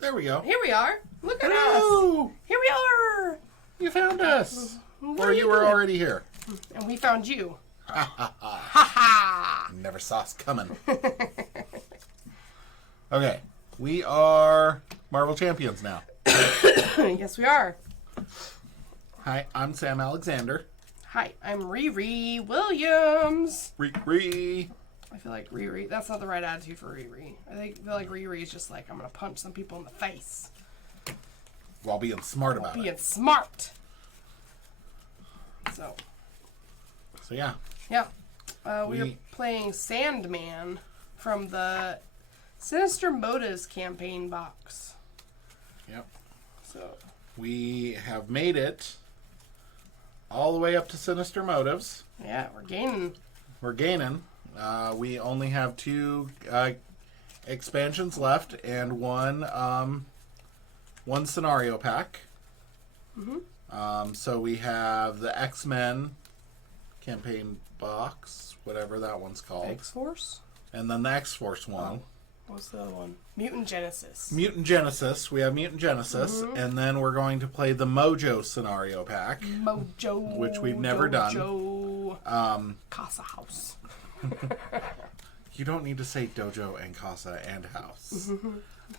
There we go. Here we are. Look at Hello. us. Here we are. You found us. What Or are you were doing? already here. And we found you. Ha ha ha. Ha ha. Never saw us coming. Okay. We are Marvel Champions now. Yes, we are. Hi, I'm Sam Alexander. Hi, I'm Riri Williams. Ree. I feel like Riri. That's not the right attitude for Riri. I feel like Riri is just like, I'm going to punch some people in the face. While being smart about Being it. smart. So Yeah. yeah. We are playing Sandman from the Sinister Motives campaign box. Yep. So We have made it all the way up to Sinister Motives. yeah, we're gaining. We're gaining. We only have 2 expansions left and one scenario pack. So we have the X-Men campaign box, whatever that one's called. X-Force? And then the X-Force one. What's the other one? Mutant Genesis. Mutant Genesis. We have Mutant Genesis. And then we're going to play the Mojo scenario pack. Mojo. Which we've never done. Mojo. Casa House. You don't need to say dojo and casa and house.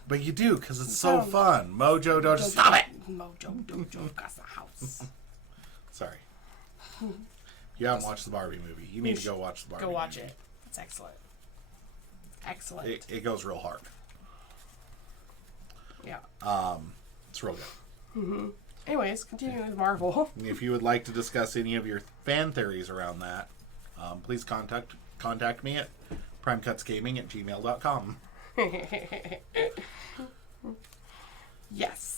But you do, because it's so fun. Mojo dojo. Stop it! Mojo Dojo Casa House. Sorry. You haven't watched the Barbie movie. You need to go watch the Barbie movie. Go watch it. It's excellent. Excellent. It goes real hard. Yeah. It's real good. Anyways, continuing with Marvel. If you would like to discuss any of your fan theories around that, please contact me at primecutsgaming@gmail.com. Yes.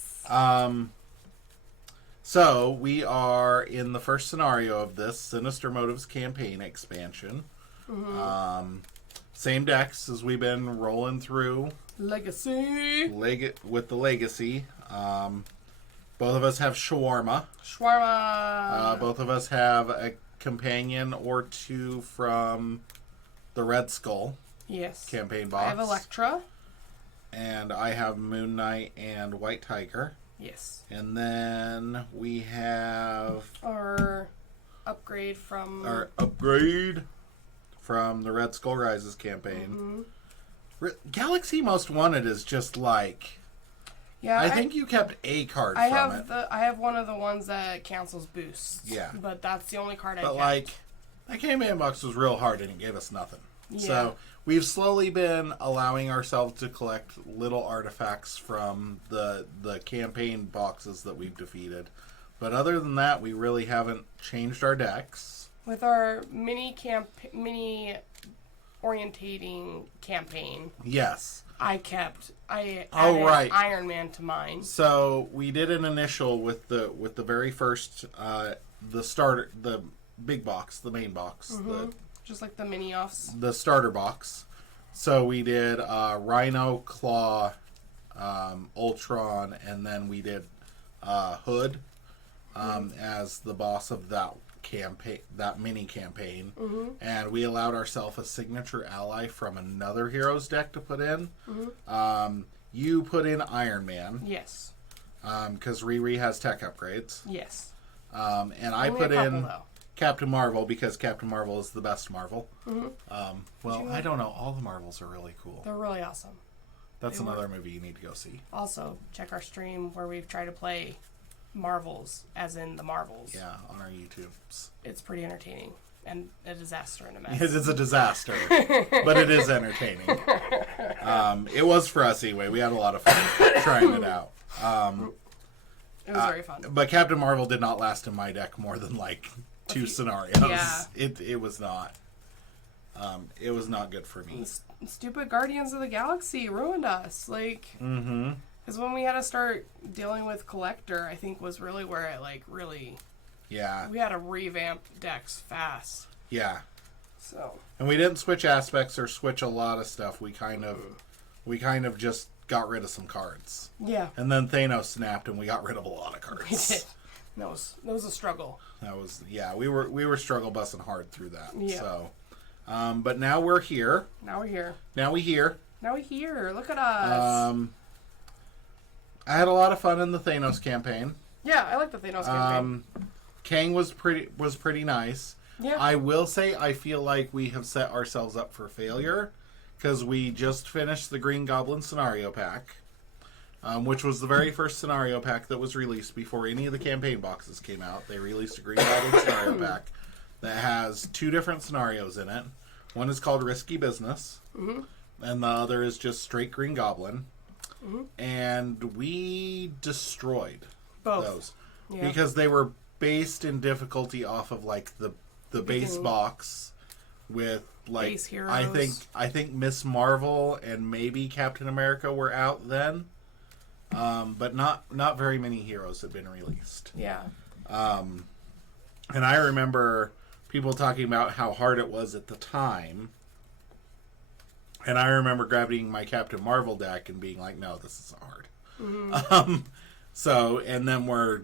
So we are in the first scenario of this Sinister Motives campaign expansion. Same decks as we've been rolling through. Legacy. With the Legacy. Both of us have Shawarma. Shawarma. Both of us have a companion or 2 from the Red Skull Yes. campaign box. I have Elektra. And I have Moon Knight and White Tiger. Yes. And then we have Our upgrade from the Red Skull Rises campaign. Galaxy Most Wanted is just like... Yeah, I think you kept a card from it. I have one of the ones that cancels boosts. Yeah. But that's the only card I But kept. like, that campaign box was real hard and it gave us nothing. Yeah. So we've slowly been allowing ourselves to collect little artifacts from the campaign boxes that we've defeated. But other than that, we really haven't changed our decks. With our mini orientating campaign, Yes. I added right. Iron Man to mine. So we did an initial with the very first the big box, the main box, Just like the mini offs. the starter box. So we did Rhino, Claw, Ultron, and then we did Hood as the boss of that campaign, that mini campaign. And we allowed ourselves a signature ally from another hero's deck to put in. You put in Iron Man. Yes. Because Riri has tech upgrades. Yes. And I Only put a couple, in though. Captain Marvel because Captain Marvel is the best Marvel. Well, I don't know. All the Marvels are really cool. They're really awesome. That's another movie you need to go see. Also, check our stream where we've tried to play Marvels, as in the Marvels. Yeah, on our YouTubes. It's pretty entertaining and a disaster and a mess. It is a disaster, but it is entertaining. It was for us anyway. We had a lot of fun trying it out. It was very fun. But Captain Marvel did not last in my deck more than like 2 scenarios. Yeah. It was not. It was not good for me. Stupid Guardians of the Galaxy ruined us. Like, because when we had to start dealing with Collector, I think was really where it really. Yeah. We had to revamp decks fast. Yeah. So. And we didn't switch aspects or switch a lot of stuff. We kind of just got rid of some cards. Yeah. And then Thanos snapped, and we got rid of a lot of cards. We did. That was a struggle. That was we were struggle busting hard through that. Yeah. So, but now we're here. Now we're here. Now we here. Look at us. I had a lot of fun in the Thanos campaign. Yeah, I like the Thanos campaign. Kang was pretty nice. Yeah. I will say I feel like we have set ourselves up for failure because we just finished the Green Goblin scenario pack, which was the very first scenario pack that was released before any of the campaign boxes came out. They released a Green Goblin scenario pack that has 2 different scenarios in it. One is called Risky Business, and the other is just straight Green Goblin. And we destroyed Both. those Yeah. because they were based in difficulty off of like the base box with like Base heroes. I think Miss Marvel and maybe Captain America were out then, but not very many heroes had been released. Yeah. And I remember people talking about how hard it was at the time. And I remember grabbing my Captain Marvel deck and being like, no, this is hard. So, and then we're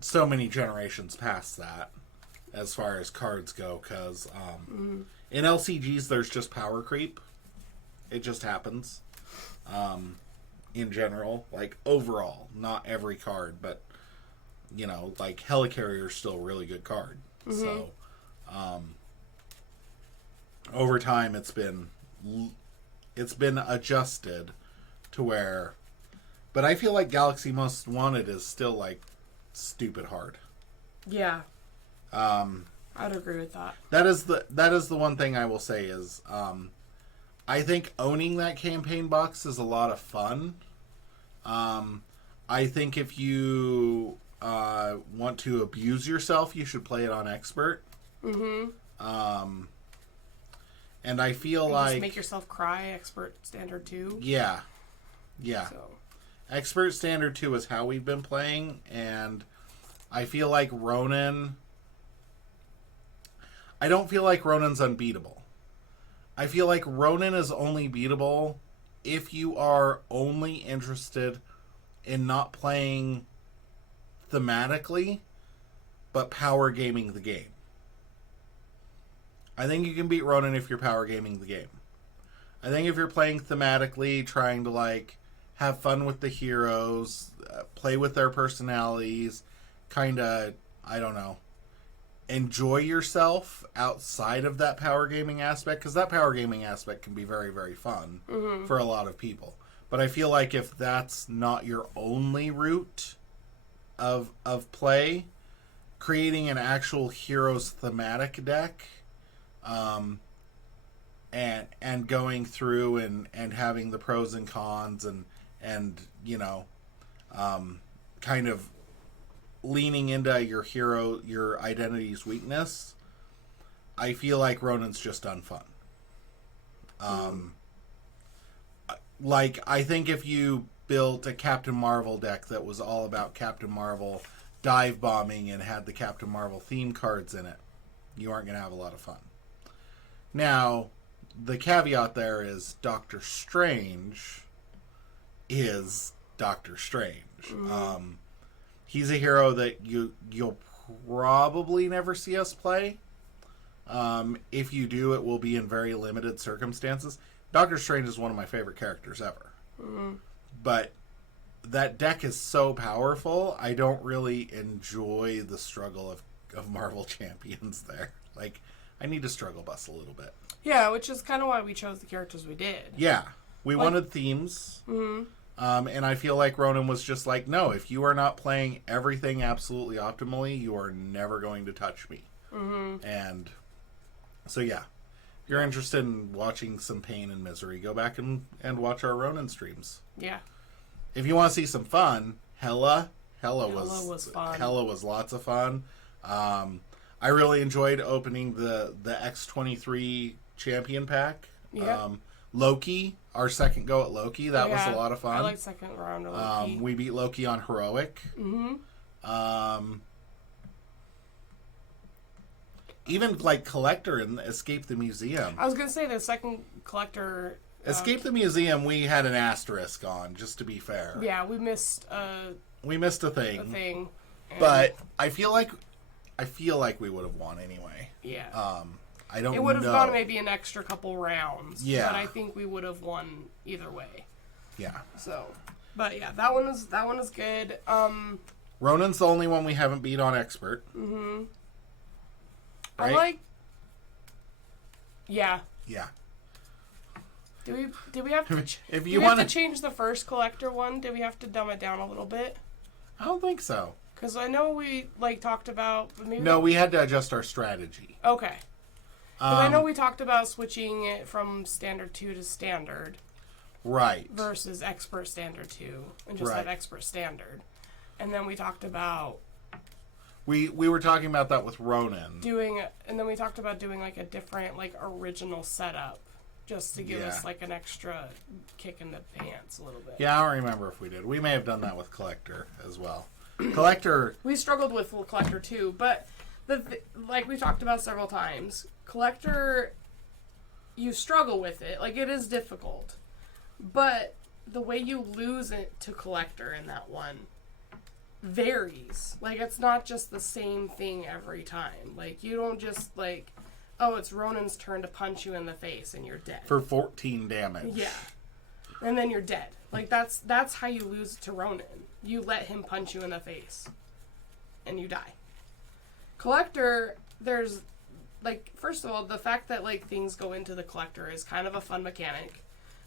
so many generations past that as far as cards go, because in LCGs, there's just power creep. It just happens. In general, like overall, not every card, but, you know, like Helicarrier is still a really good card. So, over time, it's been adjusted to where, but I feel like Galaxy Most Wanted is still like stupid hard. Yeah. I'd agree with that. That is the one thing I will say is I think owning that campaign box is a lot of fun. I think if you want to abuse yourself, you should play it on expert. And I feel like... Just make yourself cry, expert standard 2. Yeah. Yeah. So. Expert standard 2 is how we've been playing, and I feel like Ronan... I don't feel like Ronan's unbeatable. I feel like Ronan is only beatable if you are only interested in not playing thematically, but power gaming the game. I think you can beat Ronan if you're power gaming the game. I think if you're playing thematically, trying to like have fun with the heroes, play with their personalities, kind of, I don't know, enjoy yourself outside of that power gaming aspect, because that power gaming aspect can be very, very fun for a lot of people. But I feel like if that's not your only route of play, creating an actual heroes thematic deck, and going through and having the pros and cons and you know, kind of leaning into your identity's weakness, I feel like Ronan's just done fun. Like, I think if you built a Captain Marvel deck that was all about Captain Marvel dive bombing and had the Captain Marvel theme cards in it, you aren't going to have a lot of fun. Now, the caveat there is Doctor Strange is Doctor Strange. He's a hero that you'll probably never see us play. If you do, it will be in very limited circumstances. Doctor Strange is one of my favorite characters ever. But that deck is so powerful, I don't really enjoy the struggle of Marvel Champions there. Like, I need to struggle bus a little bit. Yeah, which is kind of why we chose the characters we did. Yeah. We wanted themes. And I feel like Ronan was just like, no, if you are not playing everything absolutely optimally, you are never going to touch me. And so, yeah. If you're interested in watching some pain and misery, go back and watch our Ronan streams. Yeah. If you want to see some fun, Hella was fun. Hella was lots of fun. I really enjoyed opening the X-23 champion pack. Yeah. Loki, our second go at Loki, that was a lot of fun. I like second round of Loki. We beat Loki on Heroic. Even like Collector and Escape the Museum. I was gonna say the second Collector. Escape the Museum, we had an asterisk on, just to be fair. Yeah, we missed a thing. And But I feel like we would have won anyway. Yeah. I don't know. It would have gone maybe an extra couple rounds. Yeah. But I think we would have won either way. Yeah. So. But yeah, that one was good. Ronan's the only one we haven't beat on expert. Mm-hmm. Right? I like. Yeah. Yeah. Do we have to? If Do you we have want to change the first collector one? Did we have to dumb it down a little bit? I don't think so. Because I know we talked about maybe. No, we had to adjust our strategy. Okay. Because I know we talked about switching it from standard 2 to standard. Right. Versus expert standard 2, and just have expert standard. And then we talked about we were talking about that with Ronan. And then we talked about doing like a different like original setup, just to give us like an extra kick in the pants a little bit. Yeah, I don't remember if we did. We may have done that with Collector as well. Collector. We struggled with Collector too, but like we talked about several times, Collector, you struggle with it. Like, it is difficult, but the way you lose it to Collector in that one varies. Like, it's not just the same thing every time. Like, you don't just like, oh, it's Ronan's turn to punch you in the face and you're dead for 14 damage. Yeah, and then you're dead. Like, that's how you lose to Ronan. You let him punch you in the face and you die. Collector, there's like, first of all, the fact that like things go into the Collector is kind of a fun mechanic.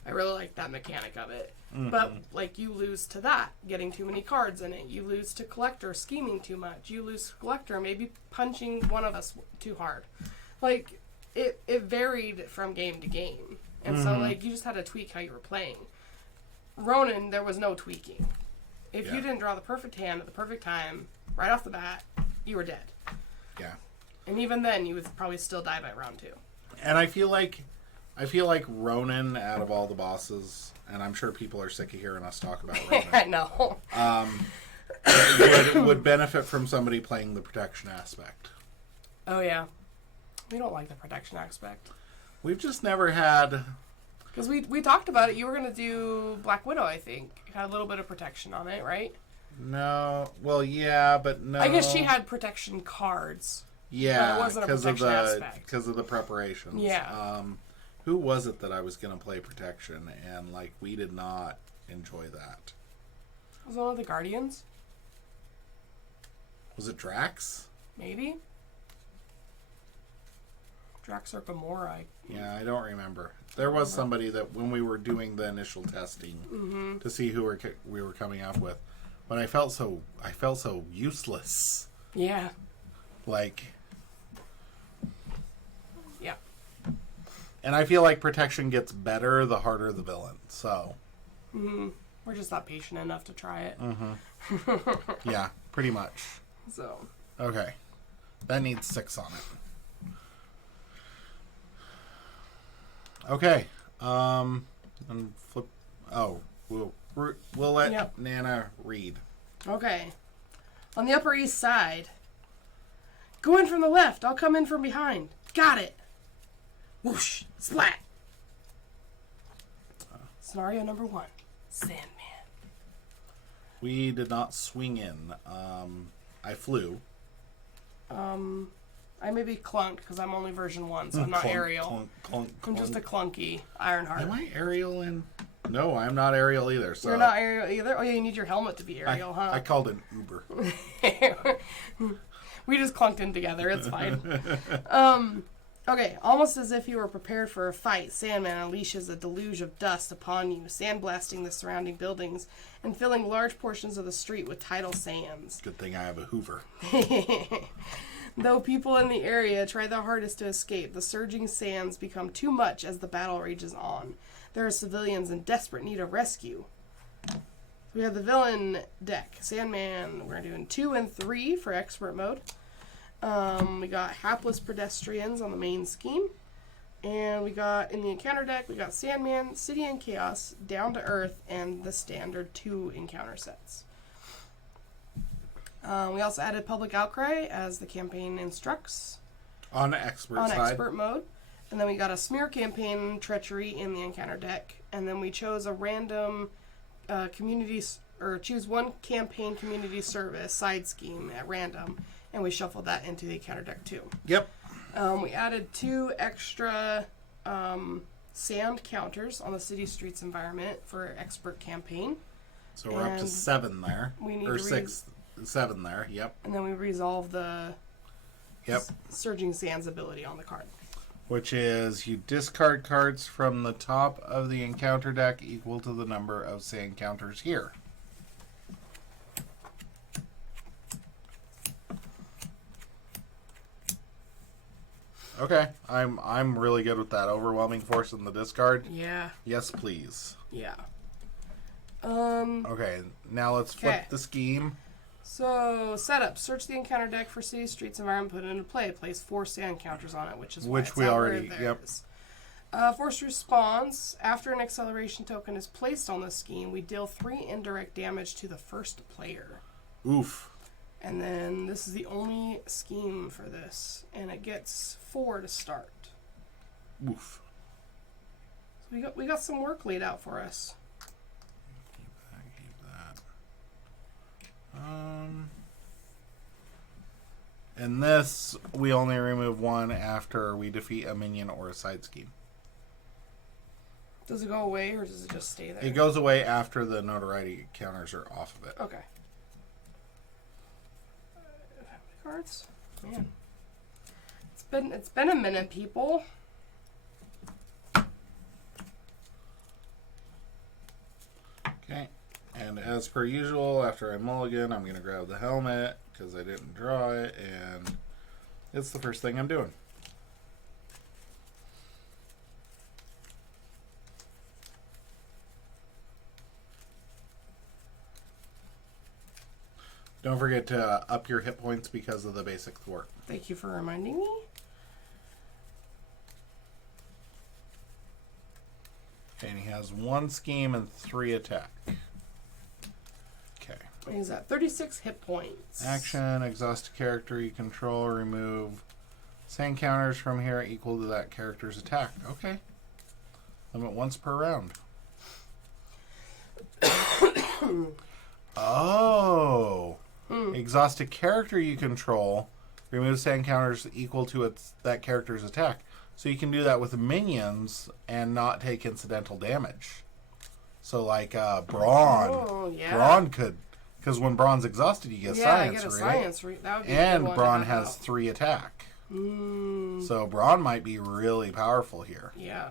I really like that mechanic of it. Mm-hmm. But like, you lose to that, getting too many cards in it. You lose to Collector scheming too much. You lose to Collector maybe punching one of us too hard. Like, it varied from game to game. And so like, you just had to tweak how you were playing. Ronan, there was no tweaking. If you didn't draw the perfect hand at the perfect time, right off the bat, you were dead. Yeah. And even then, you would probably still die by round 2. And I feel like Ronan, out of all the bosses, and I'm sure people are sick of hearing us talk about Ronan. I know. Would benefit from somebody playing the protection aspect. Oh, yeah. We don't like the protection aspect. We've just never had... Because we talked about it. You were going to do Black Widow, I think. Had a little bit of protection on it, right? No. Well, yeah, but no. I guess she had protection cards. Yeah, but it wasn't a protection aspect. Because of the preparations. Yeah. Who was it that I was going to play protection, and like, we did not enjoy that? Was it one of the Guardians? Was it Drax? Maybe. Drax or Gamora. Yeah, I don't remember. There was somebody that when we were doing the initial testing to see who we were coming up with, but I felt so useless. Yeah. Like. Yeah. And I feel like protection gets better the harder the villain. So. We're just not patient enough to try it. Yeah, pretty much. So. Okay, that needs 6 on it. Okay, and flip. Oh, we'll let Nana read. Okay, on the Upper East Side. Go in from the left. I'll come in from behind. Got it. Whoosh! Splat. Scenario number 1: Sandman. We did not swing in. I flew. I may be clunked because I'm only version 1, so I'm not Ariel. I'm just a clunky Ironheart. Am I Ariel in? No, I'm not Ariel either. So you're not Ariel either? Oh, yeah, you need your helmet to be Ariel, huh? I called it Uber. We just clunked in together. It's fine. Okay, almost as if you were prepared for a fight, Sandman unleashes a deluge of dust upon you, sandblasting the surrounding buildings and filling large portions of the street with tidal sands. Good thing I have a Hoover. Though people in the area try their hardest to escape, the surging sands become too much as the battle rages on. There are civilians in desperate need of rescue. We have the villain deck. Sandman, we're doing 2 and 3 for expert mode. We got hapless pedestrians on the main scheme. And we got, in the encounter deck, we got Sandman, City and Chaos, Down to Earth, and the standard 2 encounter sets. We also added Public Outcry as the campaign instructs. On expert on side. expert mode. And then we got a Smear Campaign Treachery in the encounter deck. And then we chose a random choose one campaign community service side scheme at random. And we shuffled that into the encounter deck too. Yep. We added 2 extra sand counters on the city streets environment for expert campaign. So we're up to And 7 there. we need or to 7 there. Yep. And then we resolve the Yep. Surging Sands ability on the card. Which is you discard cards from the top of the encounter deck equal to the number of sand counters here. Okay, I'm really good with that. Overwhelming force in the discard. Yeah. Yes, please. Yeah. Okay, now let's flip the scheme. So, setup. Search the encounter deck for city, streets, environment, put it into play. Place 4 sand counters on it, which is why it's we not already, where there is. Force response. After an acceleration token is placed on the scheme, we deal 3 indirect damage to the first player. Oof. And then this is the only scheme for this, and it gets 4 to start. Oof. So we got some work laid out for us. Keep that. And this, we only remove 1 after we defeat a minion or a side scheme. Does it go away, or does it just stay there? It goes away after the notoriety counters are off of it. Okay. How many cards? Man. It's been a minute, people. Okay. And as per usual, after I mulligan, I'm going to grab the helmet because I didn't draw it, and it's the first thing I'm doing. Don't forget to up your hit points because of the basic thwart. Thank you for reminding me. And he has 1 scheme and 3 attack. Okay. He's at 36 hit points. Action, exhaust a character you control, remove sand counters from here equal to that character's attack. Okay. Limit once per round. Oh. Exhaust a character you control, remove sand counters equal to that character's attack. So you can do that with minions and not take incidental damage. So like Brawn. Oh, yeah. Brawn could, because when Brawn's exhausted, you get science, I get a right? science. That would be a And good one Brawn to have has out. 3 attack. So Brawn might be really powerful here. Yeah.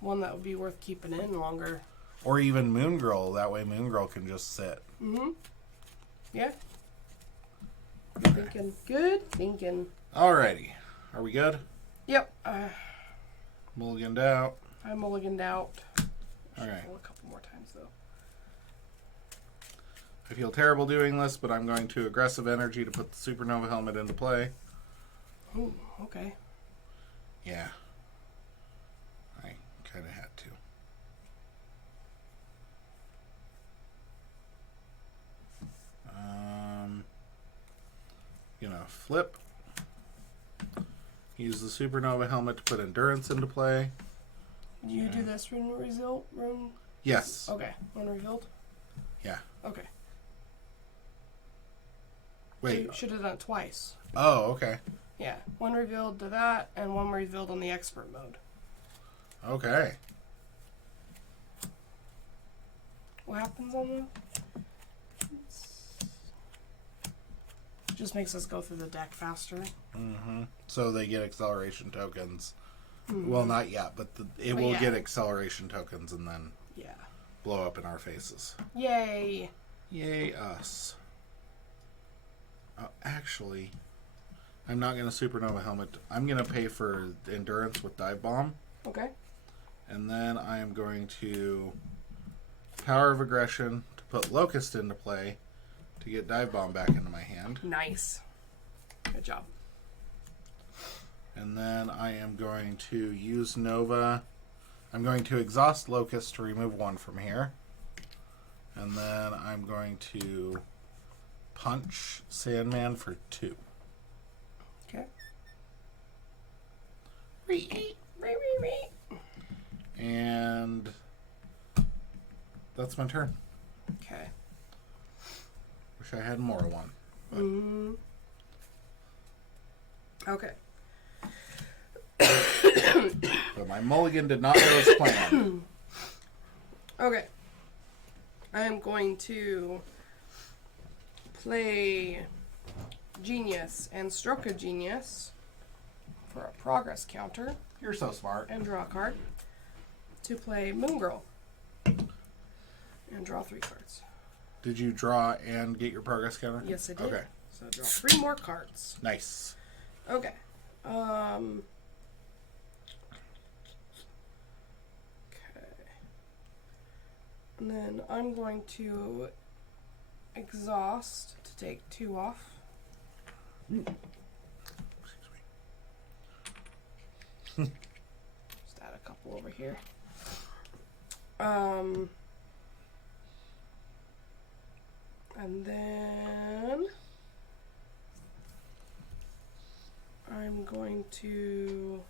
One that would be worth keeping in longer. Or even Moon Girl. That way Moon Girl can just sit. Yeah. Good thinking. Good thinking. Alrighty. Are we good? Yep. Mulliganed out. I mulliganed out. Alright. Roll a couple more times, though. I feel terrible doing this, but I'm going to aggressive energy to put the Supernova helmet into play. Ooh, okay. Yeah. I kind of had to. Gonna flip. Use the Supernova helmet to put endurance into play. You do this rune result? Rune? Yes. Okay. One revealed? Yeah. Okay. So Wait. you should have done it twice. Oh, okay. Yeah. One revealed to that, and one revealed on the expert mode. Okay. What happens on the... Just makes us go through the deck faster. So they get acceleration tokens. Well, not yet, but it will yeah. get acceleration tokens and then Yeah. blow up in our faces. Yay. Yay, us. Actually, I'm not going to Supernova helmet. I'm going to pay for endurance with Dive Bomb. Okay. And then I am going to Power of Aggression to put Locust into play to get Dive Bomb back into my hand. Nice. Good job. And then I am going to use Nova. I'm going to exhaust Locust to remove 1 from here. And then I'm going to punch Sandman for 2. Okay. And that's my turn. Okay. Wish I had more one. Okay. But my mulligan did not go as planned. Okay. I am going to play Genius and Stroke of Genius for a progress counter. You're so smart. And draw a card. To play Moon Girl. And draw 3 cards. Did you draw and get your progress counter? Yes, I did. Okay. So draw 3 more cards. Nice. Okay. Okay. And then I'm going to exhaust to take 2 off. Excuse me. Just add a couple over here. And then I'm going to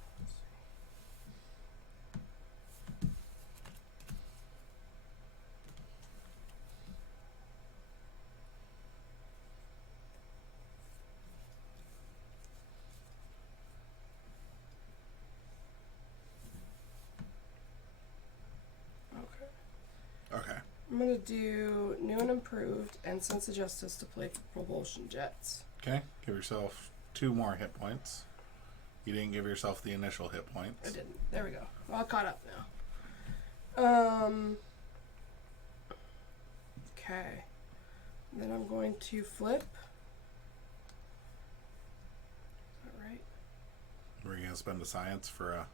Okay. I'm going to do New and Improved and Sense of Justice to play for Propulsion Jets. Okay. Give yourself 2 more hit points. You didn't give yourself the initial hit points. I didn't. There we go. All caught up now. Okay. Then I'm going to flip. Is that right? We're going to spend a science for a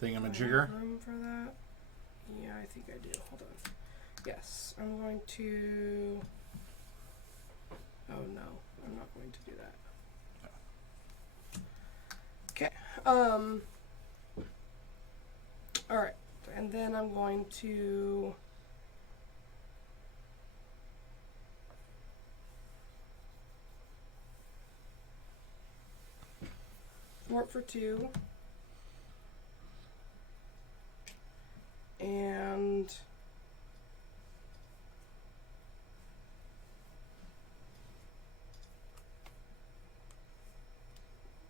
Do I have thingamajigger. room for that? Yeah, I think I do. Hold on. Yes, I'm going to... Oh no, I'm not going to do that. Okay. Alright, and then I'm going to... Thwart for 2. And...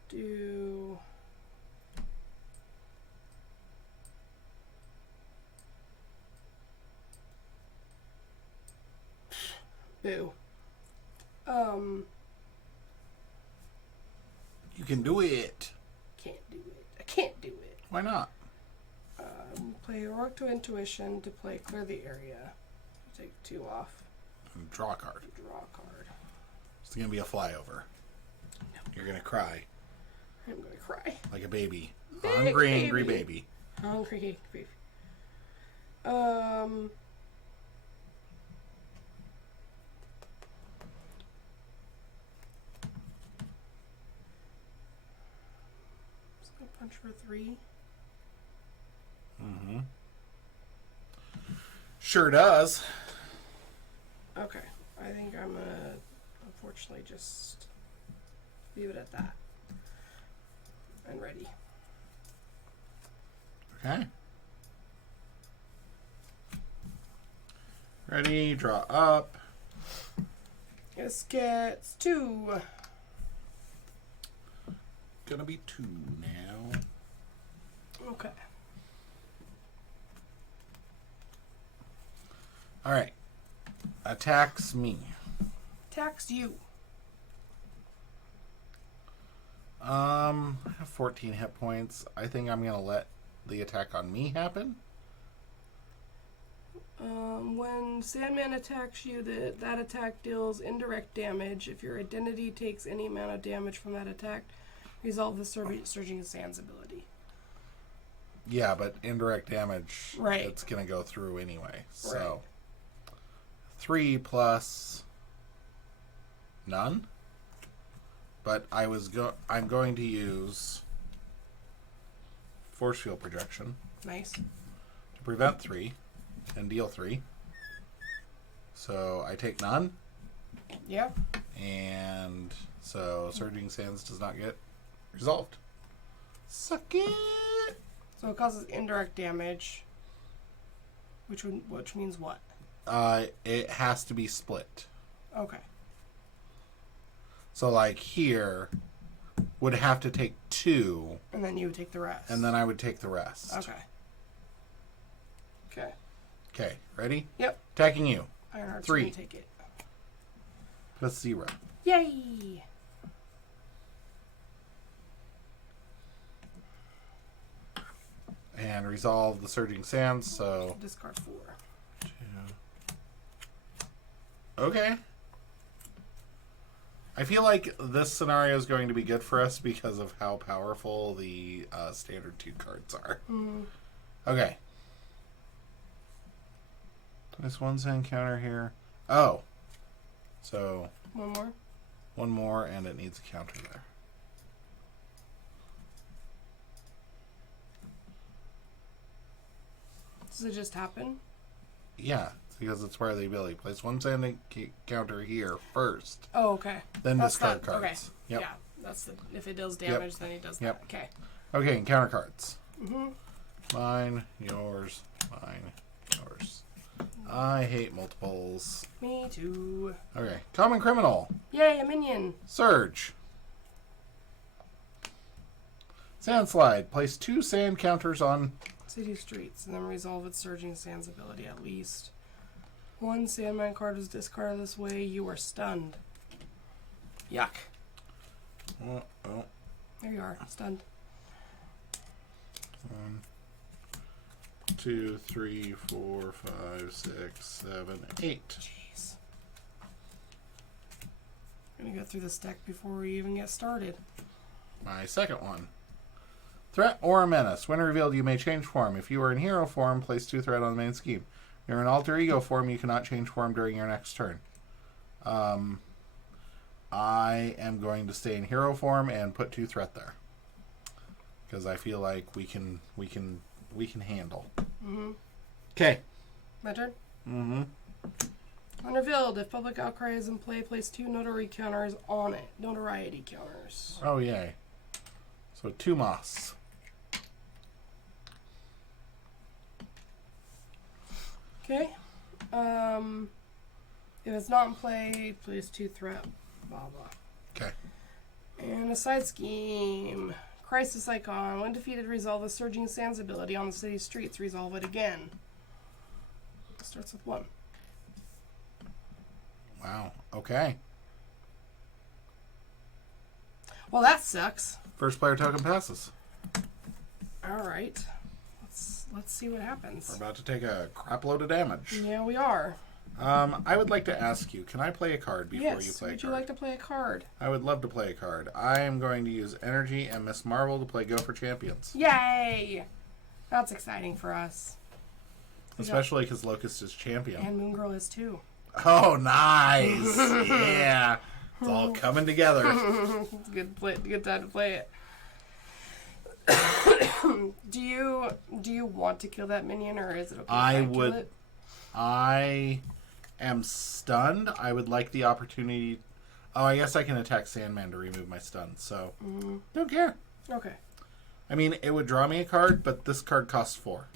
do... Boo. You can do it. Can't do it. I can't do it. Why not? Play Heroic to Intuition to play Clear the Area. Take 2 off. And draw a card. Draw a card. It's going to be a flyover. No. You're going to cry I'm gonna cry. like a baby. Big Hungry, angry baby. baby. Hungry baby. Just gonna punch for 3. Mm-hmm. Sure does. Okay. I think I'm gonna unfortunately just leave it at that. And ready. Okay. Ready, draw up. This gets 2. Gonna be 2 now. Okay. Alright. Attacks me. Tax you. I have 14 hit points. I think I'm gonna let the attack on me happen. When Sandman attacks you, that attack deals indirect damage. If your identity takes any amount of damage from that attack, resolve the Surging Sands ability. Yeah, but indirect damage, Right. it's gonna go through anyway. So Right. 3 plus none. But I'm going to use Force Field Projection Nice. to prevent 3 and deal 3. So I take none, Yep. and so Surging Sands does not get resolved. Suck it! So it causes indirect damage, which means what? It has to be split. Okay. So like here would have to take 2, And then you would take the rest. and then I would take the rest. Okay. Okay. Okay. Ready? Yep. Attacking you. Ironheart's 3. gonna take it. Plus 0. Yay! And resolve the Surging Sands, so... Discard 4. 2. Okay. I feel like this scenario is going to be good for us because of how powerful the standard 2 cards are. Mm. Okay. There's one sand counter here. Oh. So... One more? One more, and it needs a counter there. Does it just happen? Yeah, because it's part of the ability. Place one sand counter here first. Oh, okay. Then That's discard not, cards. okay. Yep. Yeah, that's the... If it deals damage, then he does that. Yep. Okay. Okay, and counter cards. Mm-hmm. Mine, yours, yours. I hate multiples. Me too. Okay, common criminal. Yay, a minion. Surge. Sandslide. Place 2 sand counters on... City streets, and then resolve its Surging Sands ability at least. 1 Sandman card is discarded this way. You are stunned. Yuck. Oh. There you are, stunned. 1, 2, 3, 4, 5, 6, 7, 8. Jeez. I'm gonna go through this deck before we even get started. My second one. Threat or a menace. When revealed, you may change form. If you are in hero form, place 2 threat on the main scheme. If you're in alter ego form, you cannot change form during your next turn. I am going to stay in hero form and put 2 threat there. Because I feel like we can handle. Mm-hmm. Okay. My turn? Mm-hmm. Unrevealed. If public outcry is in play, place 2 notoriety counters on it. Notoriety counters. Oh, yay. So 2 moss. Okay. If it's not in play, place 2 threat. Blah blah. Okay. And a side scheme. Crisis icon. When defeated, resolve the Surging Sands ability on the city streets. Resolve it again. Starts with 1. Wow. Okay. Well, that sucks. First player token passes. All right. Let's see what We're happens. about to take a crap load of damage. Yeah, we are. I would like to ask you, can I play a card before Yes. you play a Would card? you like to play a card? I would love to play a card. I am going to use Energy and Miss Marvel to play Go for Champions. Yay! That's exciting for us. Especially because Locust is champion. And Moon Girl is too. Oh, nice! Yeah. It's all coming together. It's a good time to play it. Do you want to kill that minion, or is it okay if I would. kill it? I am stunned. I would like the opportunity. Oh, I guess I can attack Sandman to remove my stun, so don't care. Okay. I mean, it would draw me a card, but this card costs 4.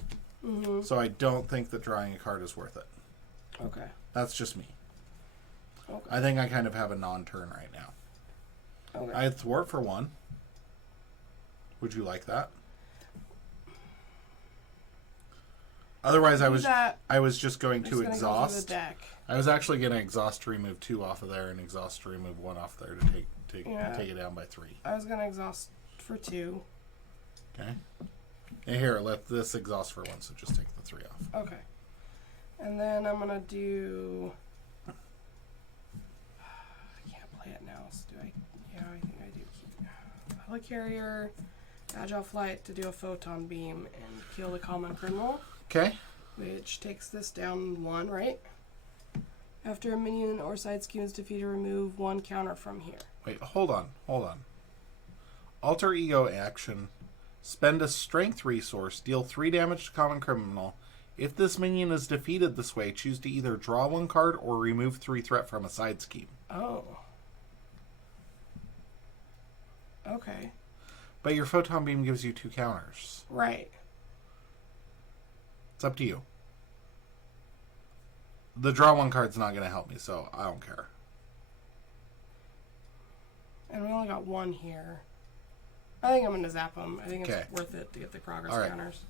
Mm-hmm. So I don't think that drawing a card is worth it. Okay. That's just me. Okay. I think I kind of have a non-turn right now. Okay. I had Thwart for 1. Would you like that? Otherwise, I was just going to exhaust. The deck. I was actually going to exhaust to remove 2 off of there and exhaust to remove 1 off there to take it down by 3. I was gonna exhaust for 2. Okay. And here, let this exhaust for 1, so just take the 3 off. Okay. And then I'm gonna do. I can't play it now. So do I? Yeah, I think I do. Helicarrier, Agile Flight to do a photon beam and kill the common criminal. Okay. Which takes this down 1, right? After a minion or side scheme is defeated, remove 1 counter from here. Wait, hold on. Alter Ego action. Spend a strength resource. Deal 3 damage to common criminal. If this minion is defeated this way, choose to either draw 1 card or remove 3 threat from a side scheme. Oh. Okay. But your photon beam gives you 2 counters. Right. It's up to you. The draw 1 card's not going to help me, so I don't care. And we only got 1 here. I think I'm going to zap them. I think it's Okay. worth it to get the progress All right. counters.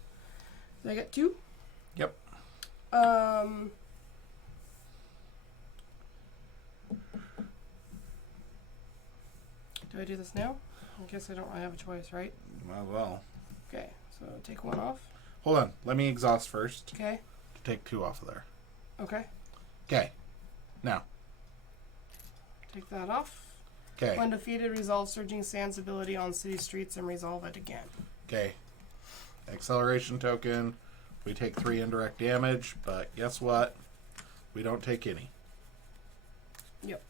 Did I get 2? Yep. Do I do this now? I guess I don't really have a choice, right? Well. Okay, so take one off. Hold on. Let me exhaust first. Okay. To take 2 off of there. Okay. Okay. Now. Take that off. Okay. When defeated, resolve Surging Sand's ability on city streets and resolve it again. Okay. Acceleration token. We take 3 indirect damage, but guess what? We don't take any. Yep.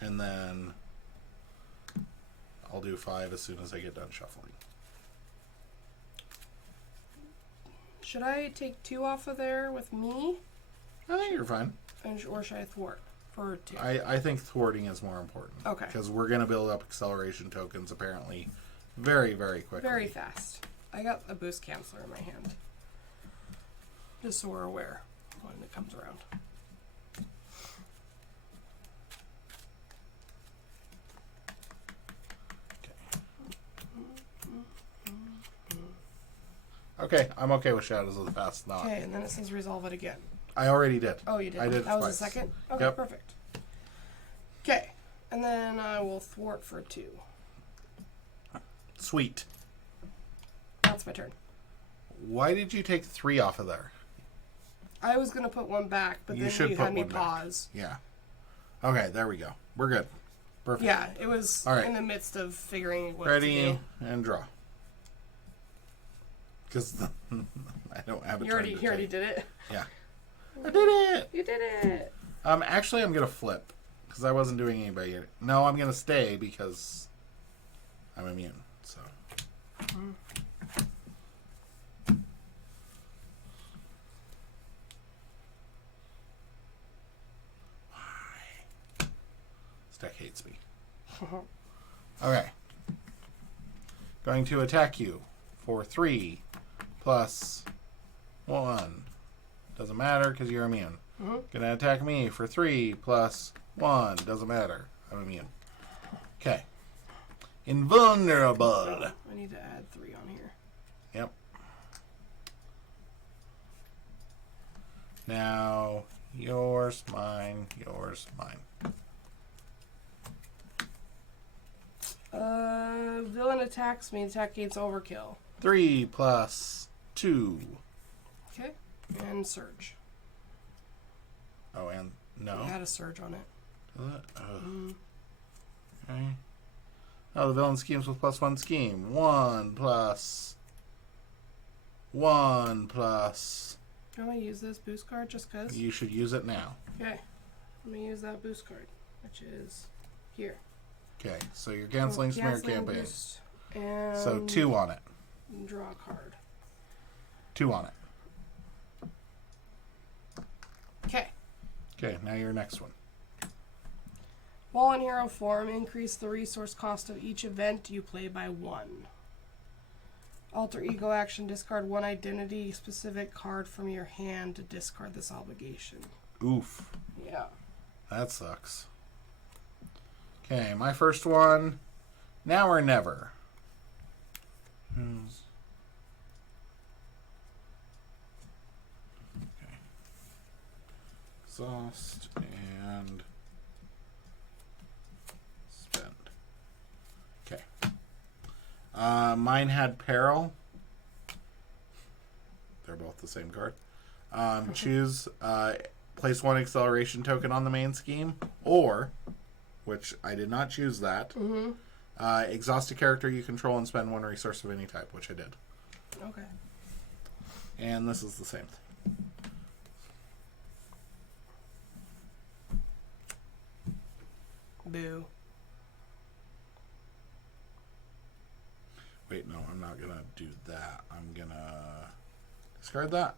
And then I'll do 5 as soon as I get done shuffling. Should I take 2 off of there with me? I think you're fine. Or should I thwart for 2? I think thwarting is more important. Okay. Because we're going to build up acceleration tokens apparently very, very quickly. Very fast. I got a boost canceller in my hand. Just so we're aware when it comes around. Okay, I'm okay with Shadows of the Past. Not. Okay, and then it says resolve it again. I already did. Oh, you did? I did it That was twice. the second? Okay, Yep. perfect. Okay, and then I will thwart for 2. Sweet. That's my turn. Why did you take 3 off of there? I was going to put 1 back, but You then should you put had me 1 back. pause. Yeah. Okay, there we go. We're good. Perfect. Yeah, it was All right. in the midst of figuring what Ready to do. and draw. Because I don't have a You turn already, to you already take. did it. Yeah. I did it! You did it! Actually, I'm going to flip. Because I wasn't doing anybody. No, I'm going to stay because I'm immune. So. Why? This deck hates me. Okay. Going to attack you for 3 plus 1. Doesn't matter because you're immune. Gonna attack me for 3 plus 1. Doesn't matter. I'm immune. Okay. Invulnerable. I need to add 3 on here. Yep. Now, yours, mine, yours, mine. Villain attacks me. Attack gains overkill. 3 plus 2. Okay. And surge. Oh, and no. It had a surge on it. Okay. Oh, the villain schemes with +1 scheme. 1 plus 1 plus. Do I use this boost card just because? You should use it now. Okay. Let me use that boost card, which is here. Okay, so you're canceling Smear Canceling Campaign. boost, and So 2 on it. draw a card. 2 on it. Okay. Okay, now your next one. While in hero form, increase the resource cost of each event you play by 1. Alter ego action, discard 1 identity specific card from your hand to discard this obligation. Oof. Yeah. That sucks. Okay, my first one. Now or never. Okay. Exhaust and spend. Okay. Mine had peril. They're both the same card. Choose place 1 acceleration token on the main scheme, or, which I did not choose that, exhaust a character you control and spend 1 resource of any type, which I did. Okay. And this is the same thing. Boo. Wait, no, I'm not going to do that. I'm going to discard that.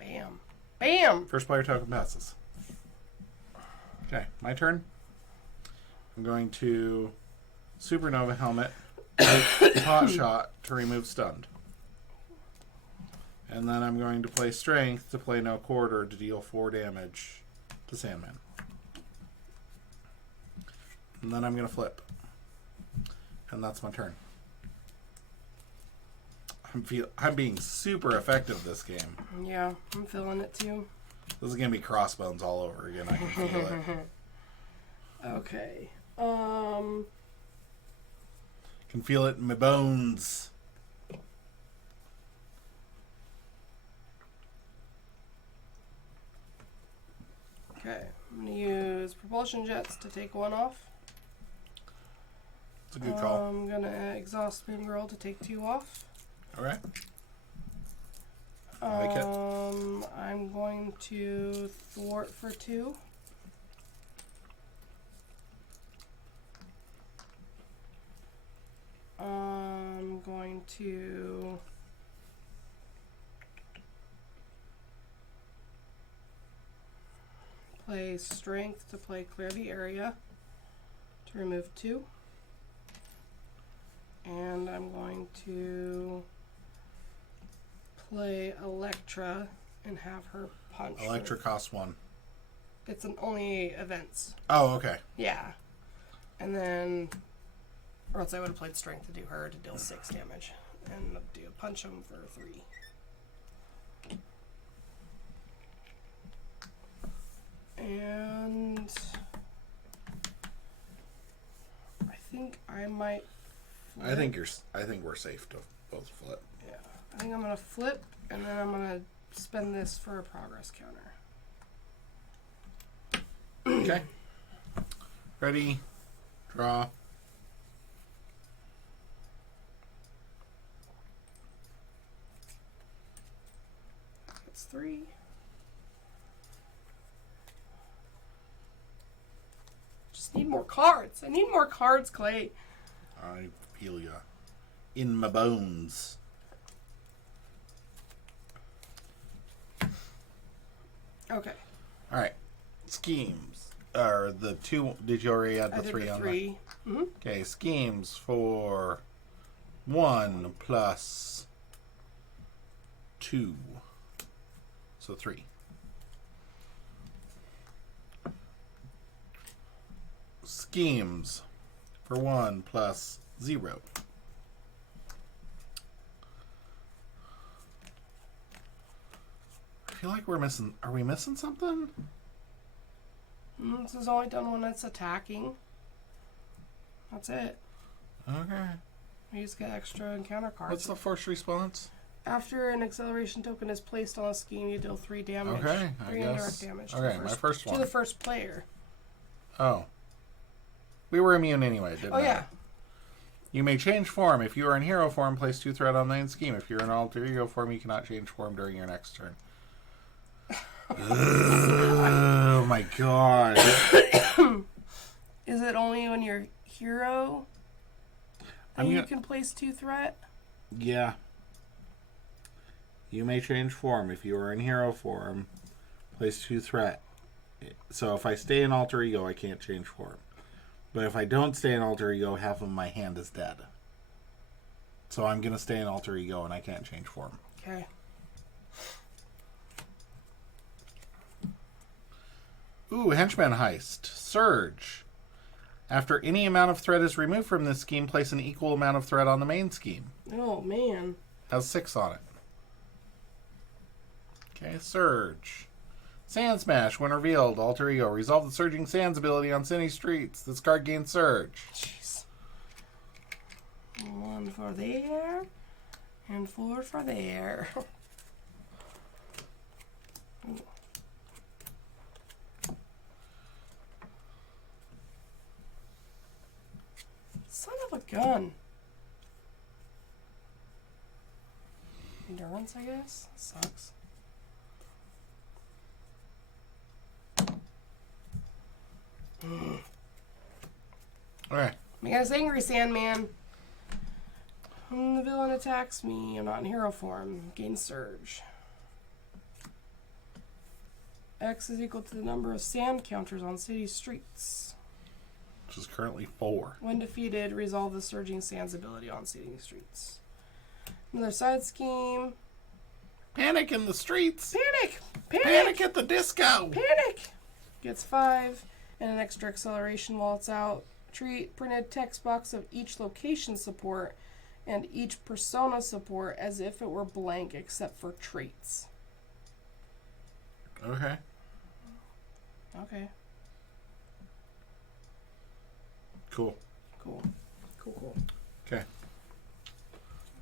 Bam. Bam! First player token passes. Okay, my turn. I'm going to Supernova Helmet, Pot Shot to remove Stunned. And then I'm going to play Strength to play No Quarter to deal 4 damage to Sandman. And then I'm going to flip. And that's my turn. I'm being super effective this game. Yeah, I'm feeling it too. This is gonna be crossbones all over again. I can feel it. Okay. Can feel it in my bones. Okay. I'm gonna use propulsion jets to take one off. It's a good call. I'm gonna exhaust spin roll to take 2 off. All right. I like it. I'm going to thwart for 2. I'm going to play strength to play clear the area to remove 2. And I'm going to play Electra and have her punch. Electra costs 1. It's only events. Oh, okay. Yeah. And then, or else I would have played strength to do her to deal 6 damage. And do punch him for 3. And I think I might flip. I think we're safe to both flip. Yeah. I think I'm gonna flip and then I'm gonna spend this for a progress counter. Okay. Ready. Draw. That's 3. Just need more cards. I need more cards, Clay. I feel ya. In my bones. Okay. All right. Schemes. Or the 2. Did you already add the I did 3 the on 3. Mm-hmm. Okay, schemes for 1 plus 2. So 3. Schemes for 1 plus 0. I feel like we're missing. Are we missing something? This is only done when it's attacking. That's it. Okay. You just get extra encounter cards. What's the force response? After an acceleration token is placed on a scheme, you deal 3 damage. Okay, I 3 guess. indirect damage. Okay, my first one. To the first player. Oh. We were immune anyway, didn't we? Oh, yeah. You may change form. If you are in hero form, place 2 threat on the main scheme. If you're in alter ego form, you cannot change form during your next turn. Oh my god. Is it only when you're hero and you can place 2 threat? Yeah. You may change form. If you are in hero form, place 2 threat. So if I stay in alter ego, I can't change form. But if I don't stay in alter ego, half of my hand is dead. So I'm going to stay in alter ego and I can't change form. Okay. Ooh, henchman heist. Surge. After any amount of threat is removed from this scheme, place an equal amount of threat on the main scheme. Oh, man. Has 6 on it. Okay, Surge. Sand Smash. When revealed, alter ego. Resolve the Surging Sands ability on city streets. This card gains Surge. Jeez. 1 for there. And 4 for there. Son of a gun. Endurance, I guess? Sucks. Alright. Make us angry, Sandman. When the villain attacks me, I'm not in hero form. Gain Surge. X is equal to the number of sand counters on city streets. Which is currently 4. When defeated, resolve the Surging Sands ability on city streets. Another side scheme. Panic in the streets! Panic! Panic! Panic at the disco! Panic! Gets 5 and an extra acceleration while it's out. Treat printed text box of each location support and each persona support as if it were blank except for traits. Okay. Okay. Cool. Cool. Okay.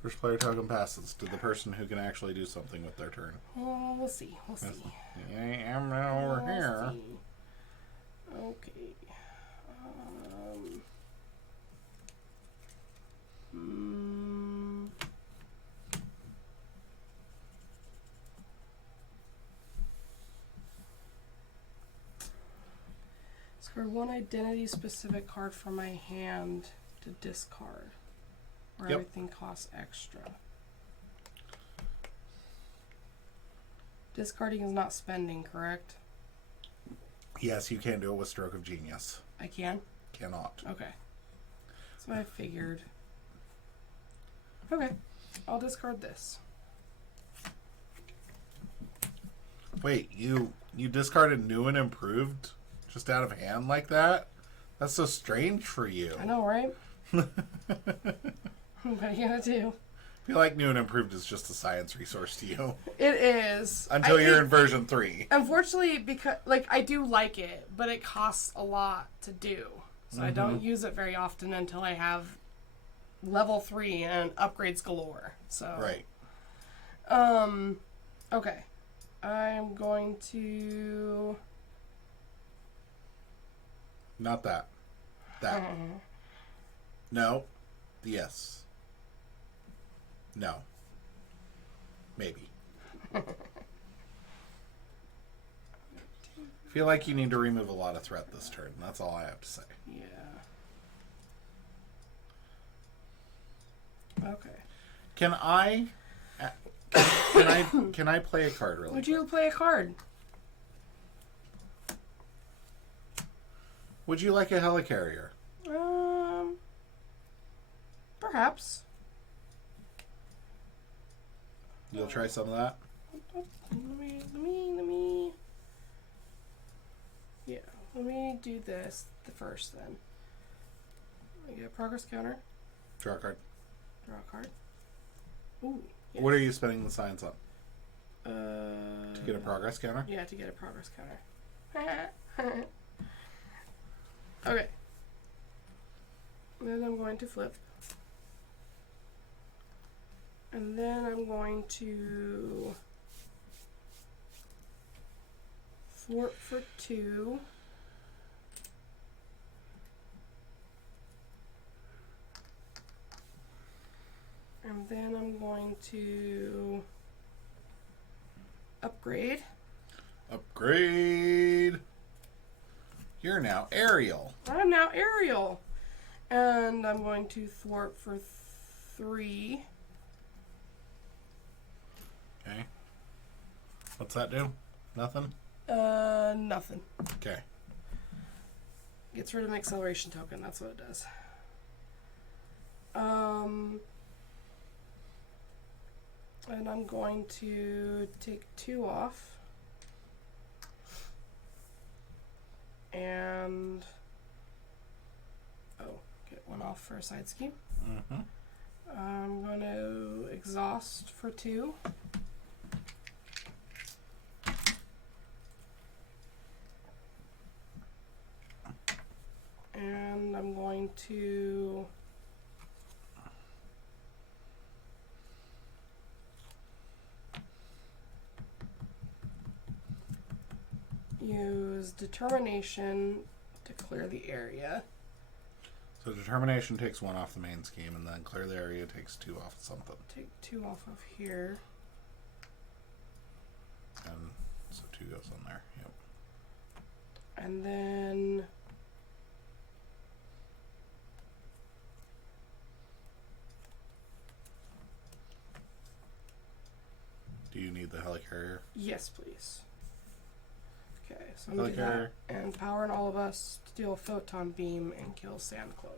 First player token passes to the person who can actually do something with their turn. Well, we'll see. I'm over here. See. Okay. Discard one identity-specific card from my hand to discard, where Yep. everything costs extra. Discarding is not spending, correct? Yes, you can do it with Stroke of Genius. I can? Cannot. Okay. That's what I figured. Okay. I'll discard this. Wait, you discarded new and improved just out of hand like that? That's so strange for you. I know, right? What are you gonna do? I feel like new and improved is just a science resource to you. It is. Until you're in version 3. Unfortunately, because I do like it, but it costs a lot to do. So I don't use it very often until I have level 3 and upgrades galore. So Right. Okay. I'm going to Not that. That. No. Yes. No. Maybe. I feel like you need to remove a lot of threat this turn. That's all I have to say. yeah. Okay. Can I play a card really? Would you play a card? Would you like a helicarrier? Perhaps. You'll try some of that? Let me. Yeah, let me do this first then. I get a progress counter. Draw a card. Draw a card. Ooh. Yes. What are you spending the science on? To To get a progress counter? Yeah, to get a progress counter. Okay. Then I'm going to flip. And then I'm going to thwart for 2. And then I'm going to upgrade. Upgrade. You're now Ariel. I'm now Ariel. And I'm going to thwart for 3. Okay. What's that do? Nothing? Nothing. Okay. Gets rid of an acceleration token, that's what it does. And I'm going to take 2 off. And get 1 off for a side scheme. I'm going to exhaust for 2. And I'm going to use determination to clear the area. So determination takes 1 off the main scheme, and then clear the area takes 2 off of something. Take 2 off of here. And so 2 goes on there. Yep. And then Do you need the helicarrier? yes, please. Okay, so I'm gonna do that. Helicarrier. And power in all of us to deal a photon beam and kill Sand Clone.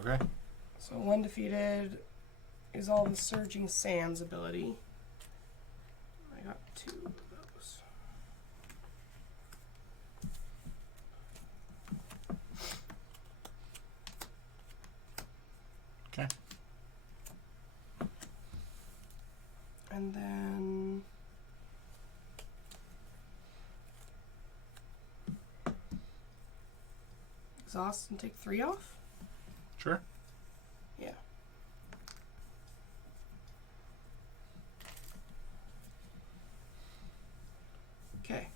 Okay. So 1 defeated is all the Surging Sands ability. I got 2 of those. Okay. And then exhaust and take 3 off? Sure. Yeah. Okay.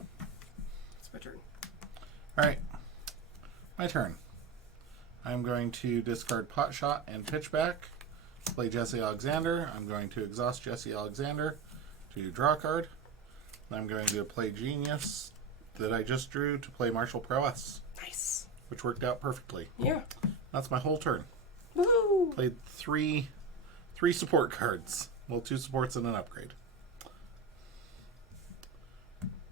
It's my turn. Alright. My turn. I'm going to discard Pot Shot and Pitchback. Play Jesse Alexander. I'm going to exhaust Jesse Alexander to draw a card. I'm going to play Genius that I just drew to play Martial Prowess. Nice. Which worked out perfectly. Yeah. That's my whole turn. Woohoo! Played three support cards. Well, 2 supports and an upgrade.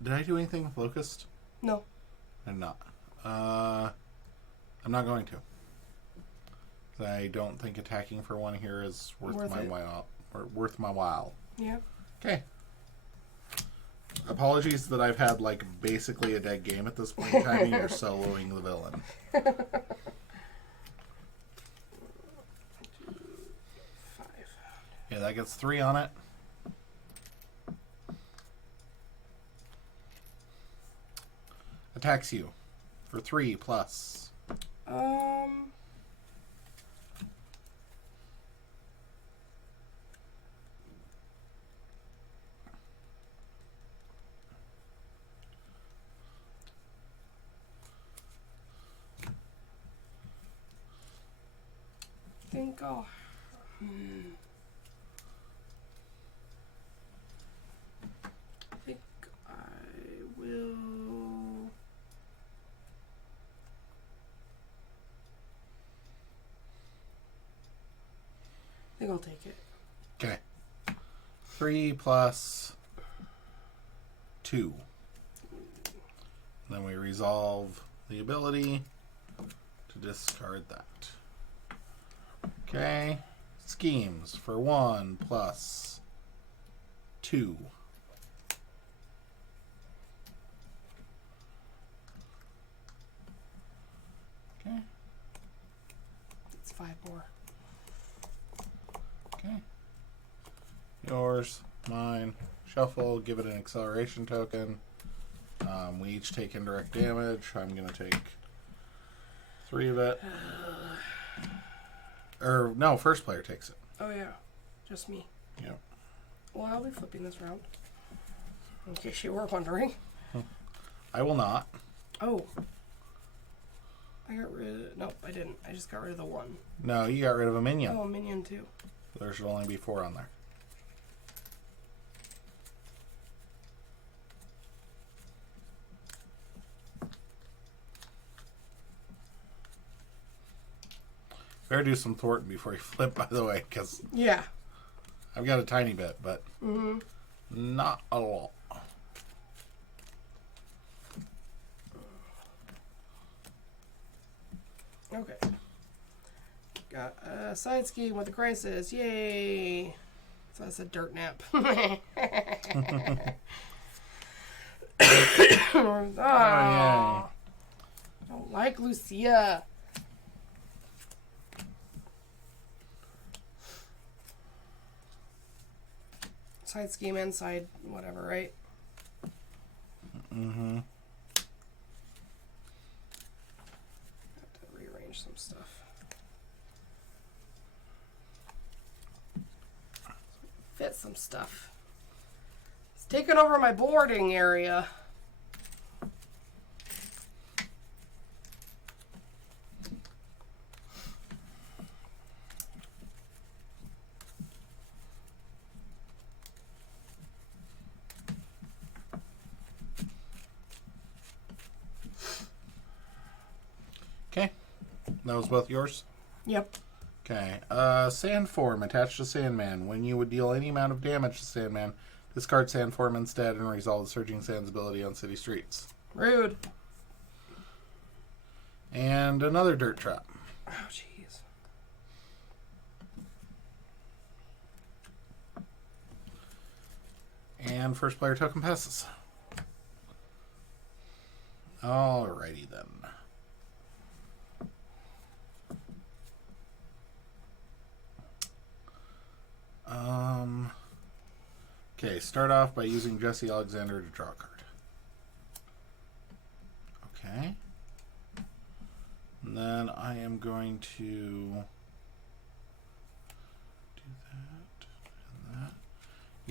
Did I do anything with Locust? No. I'm not. I'm not going to. I don't think attacking for 1 here is worth my while. Or worth my while. Yeah. Okay. Apologies that I've had like basically a dead game at this point in time and you're soloing the villain. 5. Yeah, that gets 3 on it. Attacks you for 3 plus. Think I'll. I think I will. I think I'll take it. Okay. 3 plus 2. Then we resolve the ability to discard that. Okay. Schemes for 1 plus 2. Okay. It's 5 more. Okay. Yours, mine. Shuffle, give it an acceleration token. We each take indirect damage. I'm going to take 3 of it. Or, no, first player takes it. Oh, yeah. Just me. Yep. Well, I'll be flipping this round. In case you were wondering. I will not. Oh. I got rid of... Nope, I didn't. I just got rid of the 1. No, you got rid of a minion. Oh, a minion, too. There should only be 4 on there. Better do some thwarting before you flip, by the way, because Yeah. I've got a tiny bit, but not a lot. Okay. Got a side scheme with a crisis. Yay! So that's a dirt nap. Oh, Don't like Lucia. Side scheme and side whatever, right? Mm-hmm. Have to rearrange some stuff. Fit some stuff. It's taking over my boarding area. Okay. That was both yours? Yep. Okay. Sand form attached to Sandman. When you would deal any amount of damage to Sandman, discard sand form instead and resolve the Surging Sands ability on city streets. Rude. And another dirt trap. Oh, jeez. And first player token passes. Alrighty then. Okay, start off by using Jesse Alexander to draw a card. Okay. And then I am going to do that and that.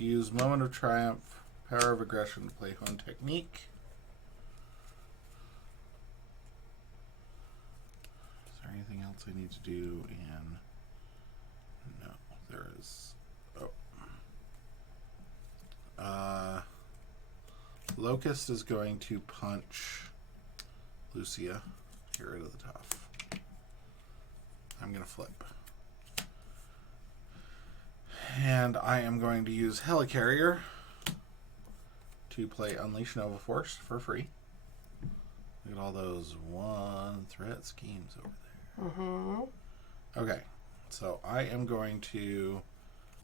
Use Moment of Triumph, Power of Aggression to play Hone Technique. Is there anything else I need to do in... No, there is... Oh. Locust is going to punch Lucia. Get rid of the tough. I'm going to flip. And I am going to use Helicarrier to play Unleash Nova Force for free. Look at all those one threat schemes over there. Mm-hmm. Okay, so I am going to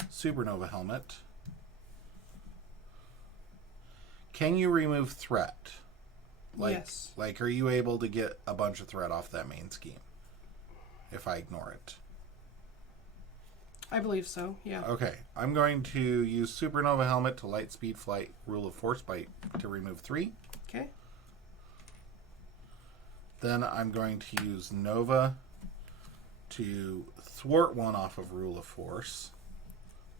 Supernova Helmet. Can you remove threat? Yes. Like, are you able to get a bunch of threat off that main scheme if I ignore it? I believe so, yeah. Okay, I'm going to use Supernova Helmet to Light Speed Flight Rule of Force Bite to remove 3. Okay. Then I'm going to use Nova to thwart 1 off of Rule of Force,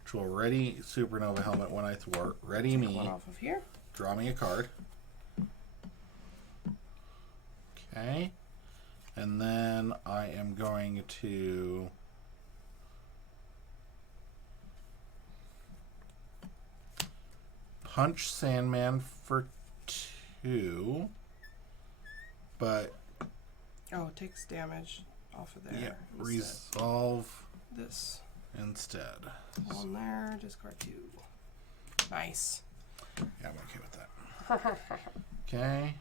which will ready Supernova Helmet when I thwart. Ready me. One off of here. Draw me a card. Okay. And then I am going to punch Sandman for 2. But Oh, it takes damage off of there. yeah, instead. resolve This. instead. One there, discard 2. Nice. Yeah, I'm okay with that. Okay.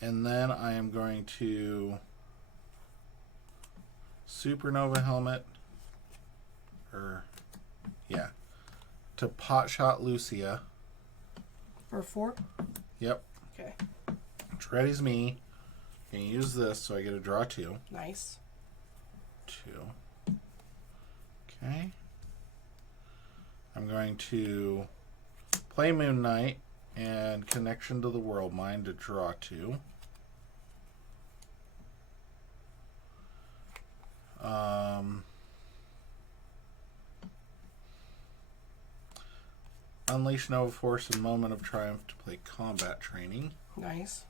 And then I am going to Supernova Helmet. To Potshot Lucia. For 4? Yep. Okay. Which readies me. Can use this so I get a draw 2. Nice. 2. Okay. I'm going to play Moon Knight and Connection to the World Mind to draw 2. Unleash Nova Force and Moment of Triumph to play Combat Training. Nice.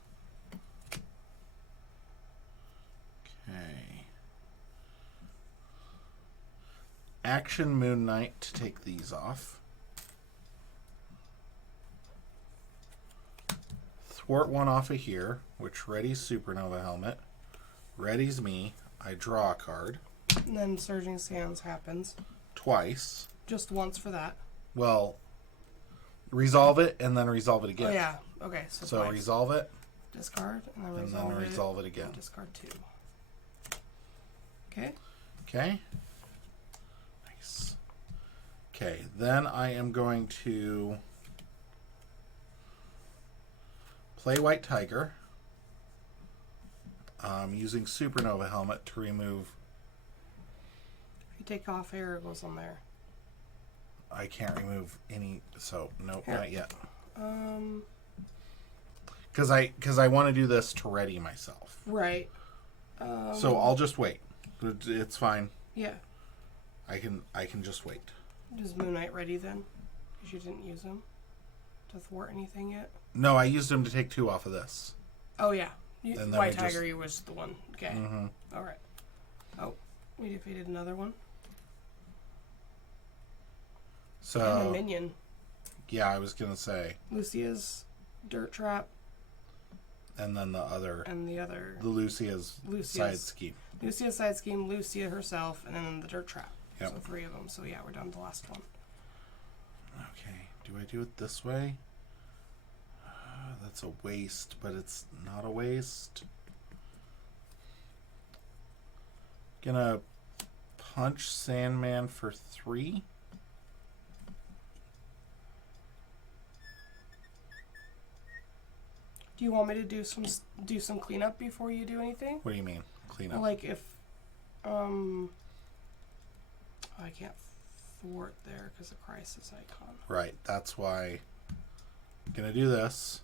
Okay. Action Moon Knight to take these off. Thwart 1 off of here, which readies Supernova Helmet. Readies me. I draw a card. And then Surging Sands happens. Twice. Just once for that. Well, resolve it and then resolve it again. Oh, yeah. Okay, so twice. Resolve it. Discard, and then And resolve it again. And discard 2. Okay. Okay. Nice. Okay, then I am going to play White Tiger. Using Supernova Helmet to remove... If you take off air, it goes on there. I can't remove any... So, nope, Here. not yet. Because I want to do this to ready myself. Right. So I'll just wait. It's fine. Yeah. I can just wait. Is Moon Knight ready then? Because you didn't use him to thwart anything yet? No, I used him to take 2 off of this. Oh, yeah. And then White we just- Tiger was the one. Okay. Mm-hmm. All right. Oh, we defeated another one. And a So, minion. yeah, I was going to say. Lucia's Dirt Trap And then the other... and the other... The Lucia's side scheme. Lucia's side scheme, Lucia herself, and then the Dirt Trap. Yep. So 3 of them. So yeah, we're down to the last one. Okay, do I do it this way? That's a waste, but it's not a waste. Gonna punch Sandman for 3. Do you want me to do some cleanup before you do anything? What do you mean? Clean up? Like if I can't thwart there because of crisis icon. Right. That's why I'm going to do this.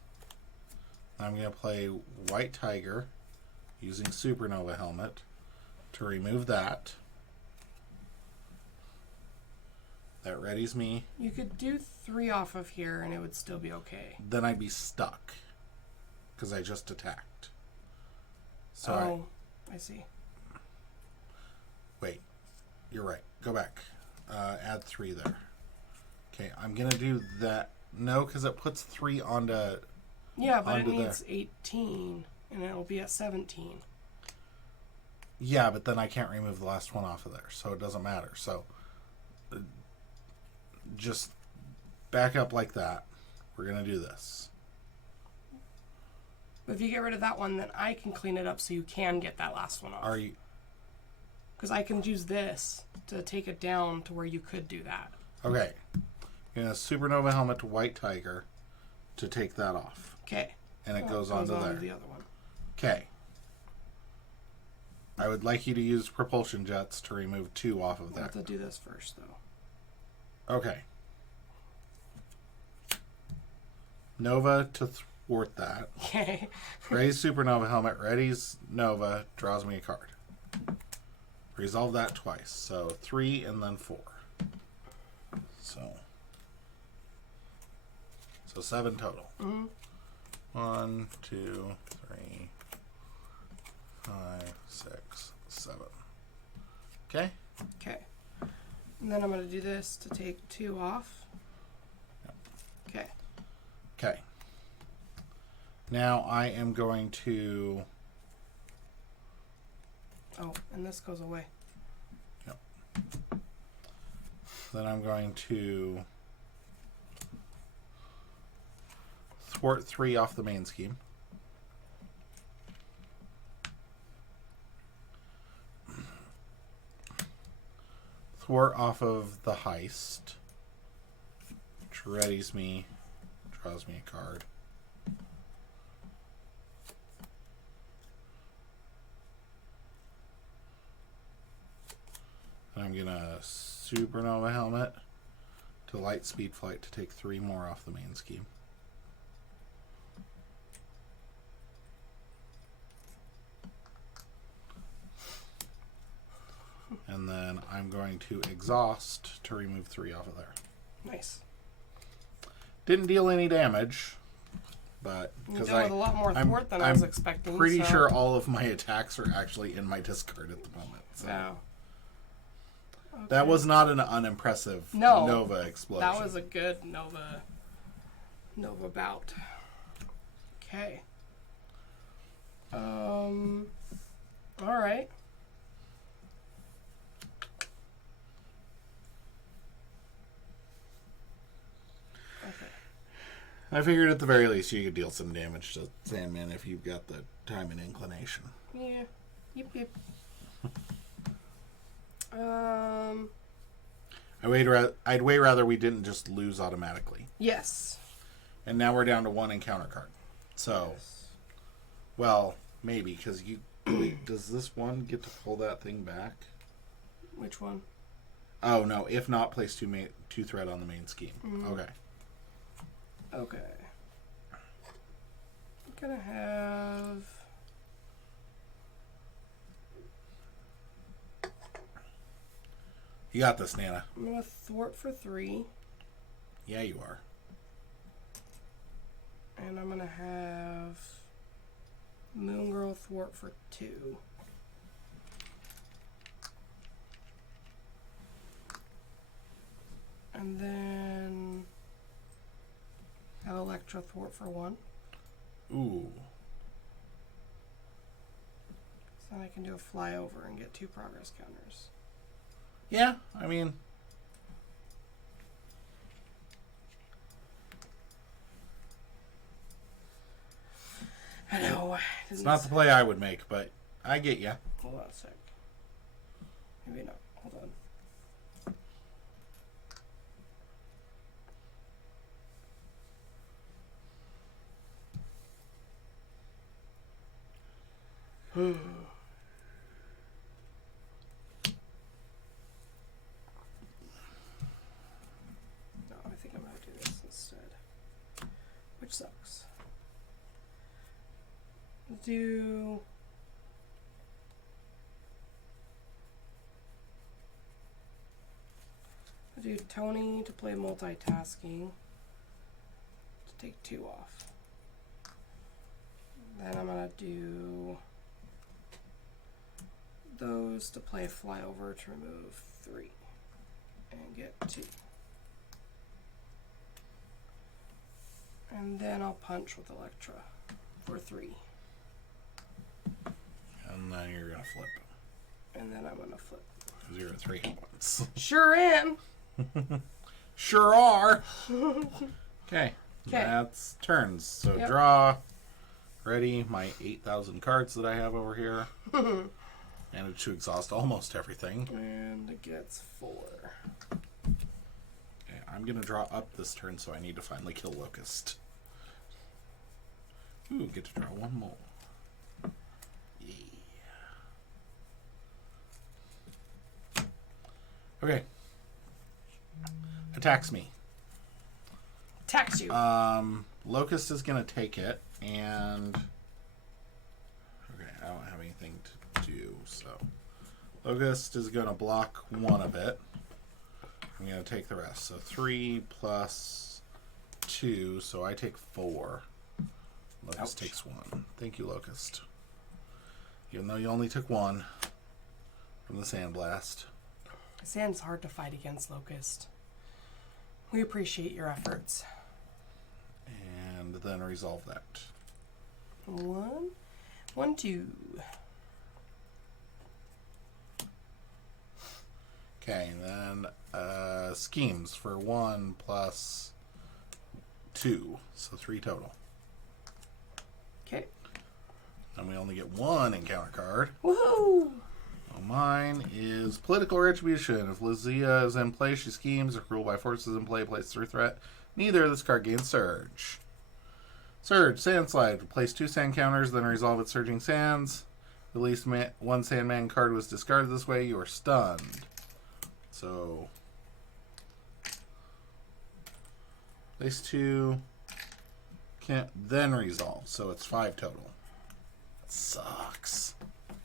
I'm going to play White Tiger using Supernova Helmet to remove that. That readies me. You could do 3 off of here and it would still be okay. Then I'd be stuck because I just attacked. So I see. Wait, you're right. Go back. Add 3 there. Okay, I'm going to do that. No, because it puts 3 onto... Yeah, but it needs 18 and it'll be at 17. Yeah, but then I can't remove the last one off of there, so it doesn't matter. So just back up like that. We're going to do this. But if you get rid of that one, then I can clean it up so you can get that last one off. Are you... Because I can use this to take it down to where you could do that. Okay. I'm going to Supernova Helmet to White Tiger to take that off. Okay. And it goes on to there. The other one. Okay. I would like you to use propulsion jets to remove 2 off of I that. have to do this first, though. Okay. Nova to thwart that. Okay. Raise Supernova Helmet, readies Nova, draws me a card. Resolve that twice. So 3 and then 4. So 7 total. Mm-hmm. 1, 2, 3, 5, 6, 7. Okay? Okay. And then I'm going to do this to take 2 off. Yep. Okay. Okay. Now I am going to... Oh, and this goes away. Yep. Then I'm going to thwart 3 off the main scheme. Thwart off of the heist, which readies me, draws me a card. And I'm gonna Supernova Helmet to Light Speed Flight to take 3 more off the main scheme. And then I'm going to Exhaust to remove 3 off of there. Nice. Didn't deal any damage, but You dealt with a lot more thwart than I was expecting. Pretty sure all of my attacks are actually in my discard at the moment. So. Wow. Okay. That was not an unimpressive Nova explosion. That was a good Nova bout. Okay. All right. Okay. I figured at the very least you could deal some damage to Sandman if you've got the time and inclination. Yeah. Yep. I'd way rather we didn't just lose automatically. Yes. And now we're down to 1 encounter card. So, Yes. well, maybe, because you... does this one get to pull that thing back? Which one? Oh, no. If not, place 2 threat on the main scheme. Mm-hmm. Okay. Okay. I'm gonna have... You got this, Nana. I'm gonna thwart for 3. Yeah, you are. And I'm gonna have Moon Girl thwart for 2. And then have Electro thwart for 1. Ooh. So then I can do a flyover and get 2 progress counters. Yeah, I mean... I know. It's not the play I would make, but I get ya. Hold on a sec. Maybe not. Hold on. do. I'll do Tony to play multitasking. To take 2 off. Then I'm gonna do those to play flyover to remove 3 and get 2. And then I'll punch with Electra for 3. And then you're going to flip. And then I'm gonna flip. Because you're at 3 hit points. Sure am. Sure are. Okay. 'Kay. That's turns. So Yep. draw. Ready. My 8,000 cards that I have over here. Managed to exhaust almost everything. And it gets 4. Okay, I'm going to draw up this turn, so I need to finally kill Locust. Ooh, get to draw 1 more. Yeah. Okay. Attacks me. Attacks you. Locust is going to take it, and... Okay, I don't have anything to do, so... Locust is going to block 1 of it. I'm going to take the rest. So 3 plus 2, so I take 4. Locust Ouch. takes 1. Thank you, Locust. Even though you only took 1 from the Sandblast. Sand's hard to fight against, Locust. We appreciate your efforts. And then resolve that. 1, 1, 2. Okay, and then schemes for 1 plus 2, so 3 total. Okay. And we only get 1 encounter card. Woohoo! Well, mine is Political Retribution. If Lizia is in play, she schemes. If ruled by forces in play, plays through threat. Neither of this card gains Surge. Surge, Sandslide. Place 2 sand counters, then resolve its Surging Sands. At least 1 Sandman card was discarded this way. You are stunned. So, place 2 can't then resolve. So it's 5 total. That sucks. I'm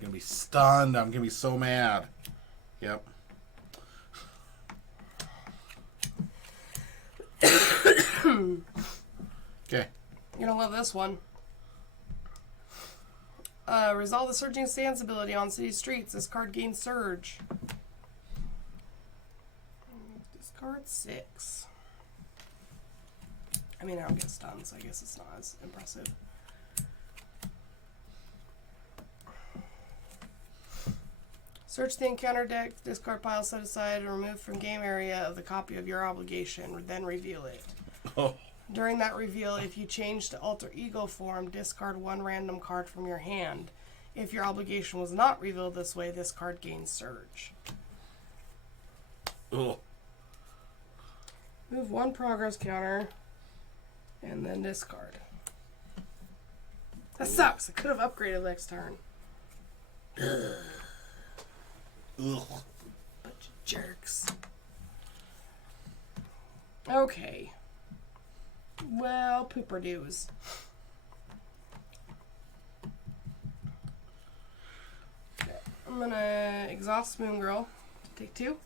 gonna be stunned. I'm gonna be so mad. Yep. Okay. You're gonna love this one. Resolve the Surging Sands ability on city streets. This card gains Surge. Discard 6. I mean, I don't get stunned, so I guess it's not as impressive. Search the encounter deck, discard pile set aside, and remove from game area of the copy of your obligation, then reveal it. Oh. During that reveal, if you change to alter ego form, discard 1 random card from your hand. If your obligation was not revealed this way, this card gains Surge. Ugh. Move 1 progress counter, and then discard. That sucks. I could have upgraded next turn. Ugh. Bunch of jerks. Okay. Well, pooper doos. Okay. I'm gonna exhaust Moon Girl to take 2.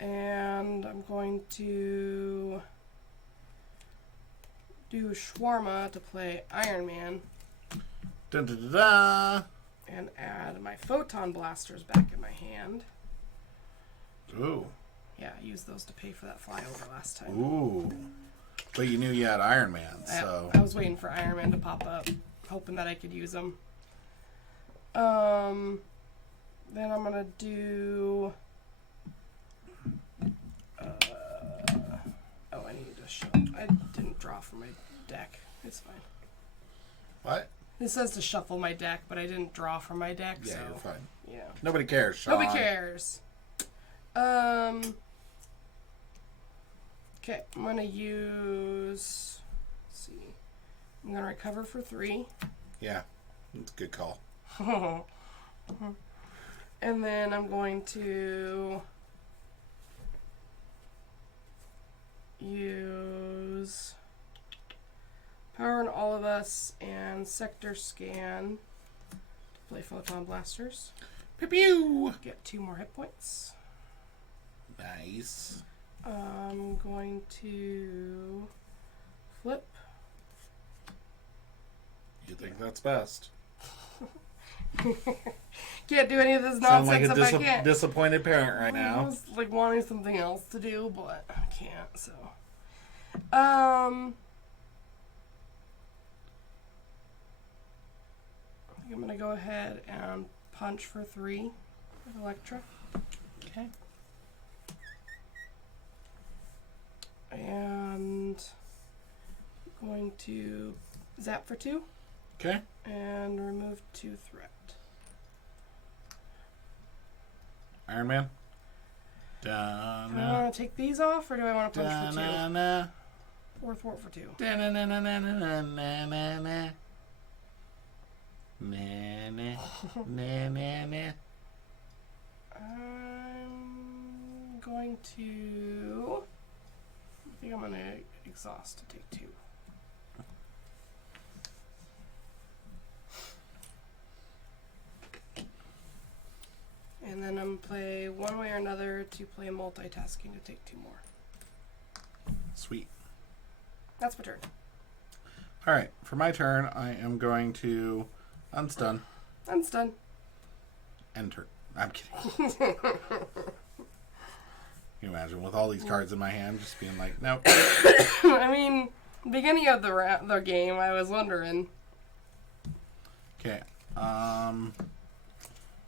And I'm going to do Shawarma to play Iron Man. Dun, dun, dun, dun. And add my Photon Blasters back in my hand. Ooh. Yeah, I used those to pay for that flyover last time. Ooh. But you knew you had Iron Man, so. I was waiting for Iron Man to pop up, hoping that I could use them. Then I'm gonna do. I need to show. I didn't draw from my deck. It's fine. What? It says to shuffle my deck, but I didn't draw from my deck, Yeah, so you're fine. yeah. Nobody cares, Sean. Nobody cares. Okay, I'm gonna use. Let's see. I'm gonna recover for 3. Yeah, it's a good call. And then I'm going to use Power on all of us and sector scan to play photon blasters. Pew pew. Get 2 more hit points. Nice. I'm going to flip. You think that's best? Can't do any of this Sound like nonsense a if I can't. disappointed parent right I now. was like wanting something else to do, but I can't. So, I think I'm gonna go ahead and punch for 3 with Electra, Okay. and going to zap for 2 Okay. and remove 2 threat. Iron Man. Do I want to take these off, or do I want to punch for 2? Da-na-na. Or thwart for 2? Da-na-na-na-na-na-na-na. Na-na. I'm going to. I think I'm going to exhaust to take 2. And then I'm going to play one way or another to play multitasking to take 2 more. Sweet. That's my turn. All right. For my turn, I am going to unstun I'm done. and turn. I'm kidding. Can you imagine with all these cards in my hand, just being like, nope. I mean, beginning of the game, I was wondering. Okay.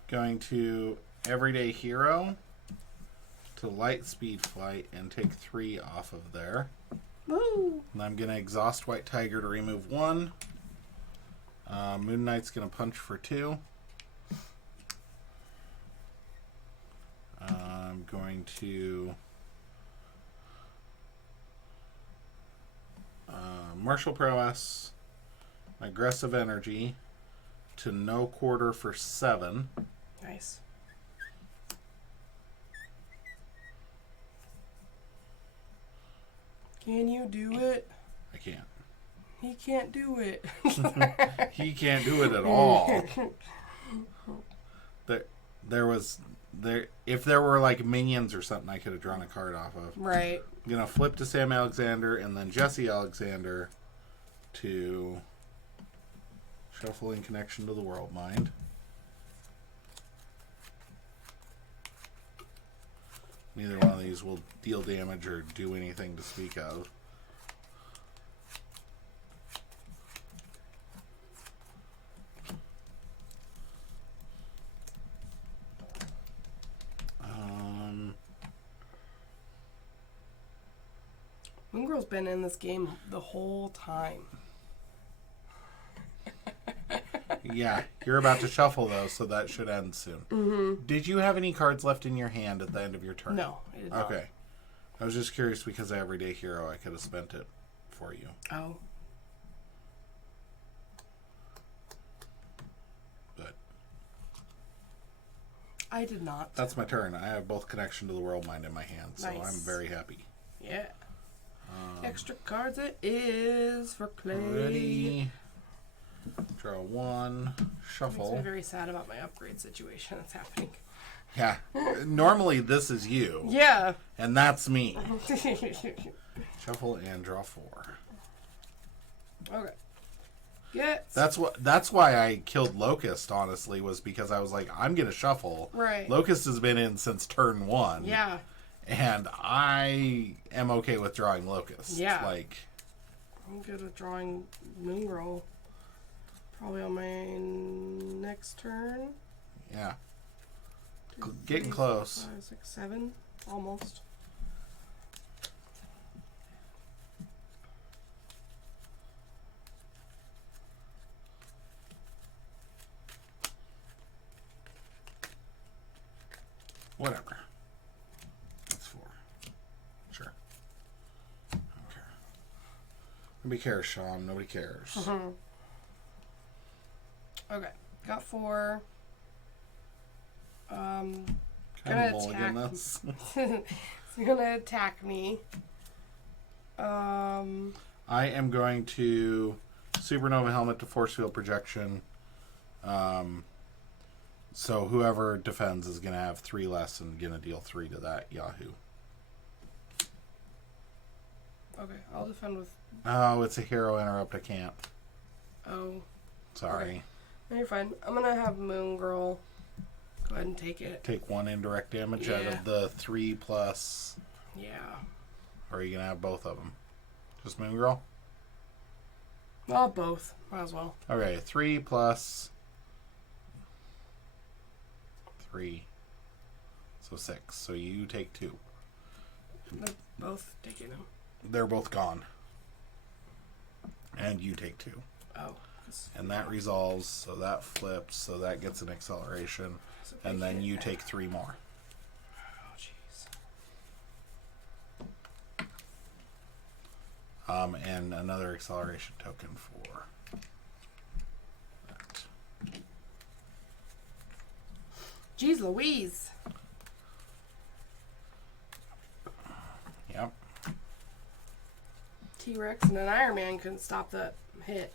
Going to Everyday Hero to Light Speed Flight and take 3 off of there. Woo! And I'm going to exhaust White Tiger to remove 1. Moon Knight's going to punch for 2. I'm going to Martial Prowess, Aggressive Energy to no quarter for 7. Nice. Can you do it? I can't. He can't do it. He can't do it at all. If there were like minions or something, I could have drawn a card off of. Right. I'm gonna flip to Sam Alexander and then Jesse Alexander to shuffle in connection to the World Mind. Neither one of these will deal damage or do anything to speak of. Moon Girl's been in this game the whole time. Yeah, you're about to shuffle though, so that should end soon. Mm-hmm. Did you have any cards left in your hand at the end of your turn? No, I did not. Okay. I was just curious because of Everyday Hero, I could have spent it for you. Oh. But I did not. that's my turn. I have both Connection to the World Mind in my hand, so Nice. I'm very happy. Yeah. Extra cards it is for play. Ready. Draw 1. Makes me Shuffle. very sad about my upgrade situation that's happening. Yeah. Normally this is you. Yeah. And that's me. Shuffle and draw 4. Okay. Get. That's why I killed Locust, honestly, was because I was like, I'm gonna shuffle. Right. Locust has been in since turn 1. Yeah. And I am okay with drawing Locust. Yeah. Like, I'm good at drawing Moon Girl. Probably on my next turn. yeah. Getting close. 5, 6, 7. Almost. Whatever. That's 4. Sure. I don't care. Nobody cares, Sean. Nobody cares. Okay. Got 4. Kind Gonna of mulligan attack. this. It's gonna attack me. I am going to supernova helmet to force field projection. So whoever defends is going to have 3 less and going to deal 3 to that Yahoo. Okay, I'll defend with... Oh, it's a hero interrupt. I can't. Oh. Sorry. Okay. No, you're fine. I'm going to have Moon Girl go ahead and take it. Take 1 indirect damage out Yeah. of the 3 plus... Yeah. Or are you going to have both of them? Just Moon Girl? Well, both. Might as well. Okay, 3 plus... 3. So 6. So you take 2. They're both taking them. They're both gone. And you take 2. Oh. And that resolves, so that flips, so that gets an acceleration. So And then hit. you take 3 more. Oh, jeez. And another acceleration token for that. Jeez Louise. Yep. T-Rex and an Iron Man couldn't stop that hit.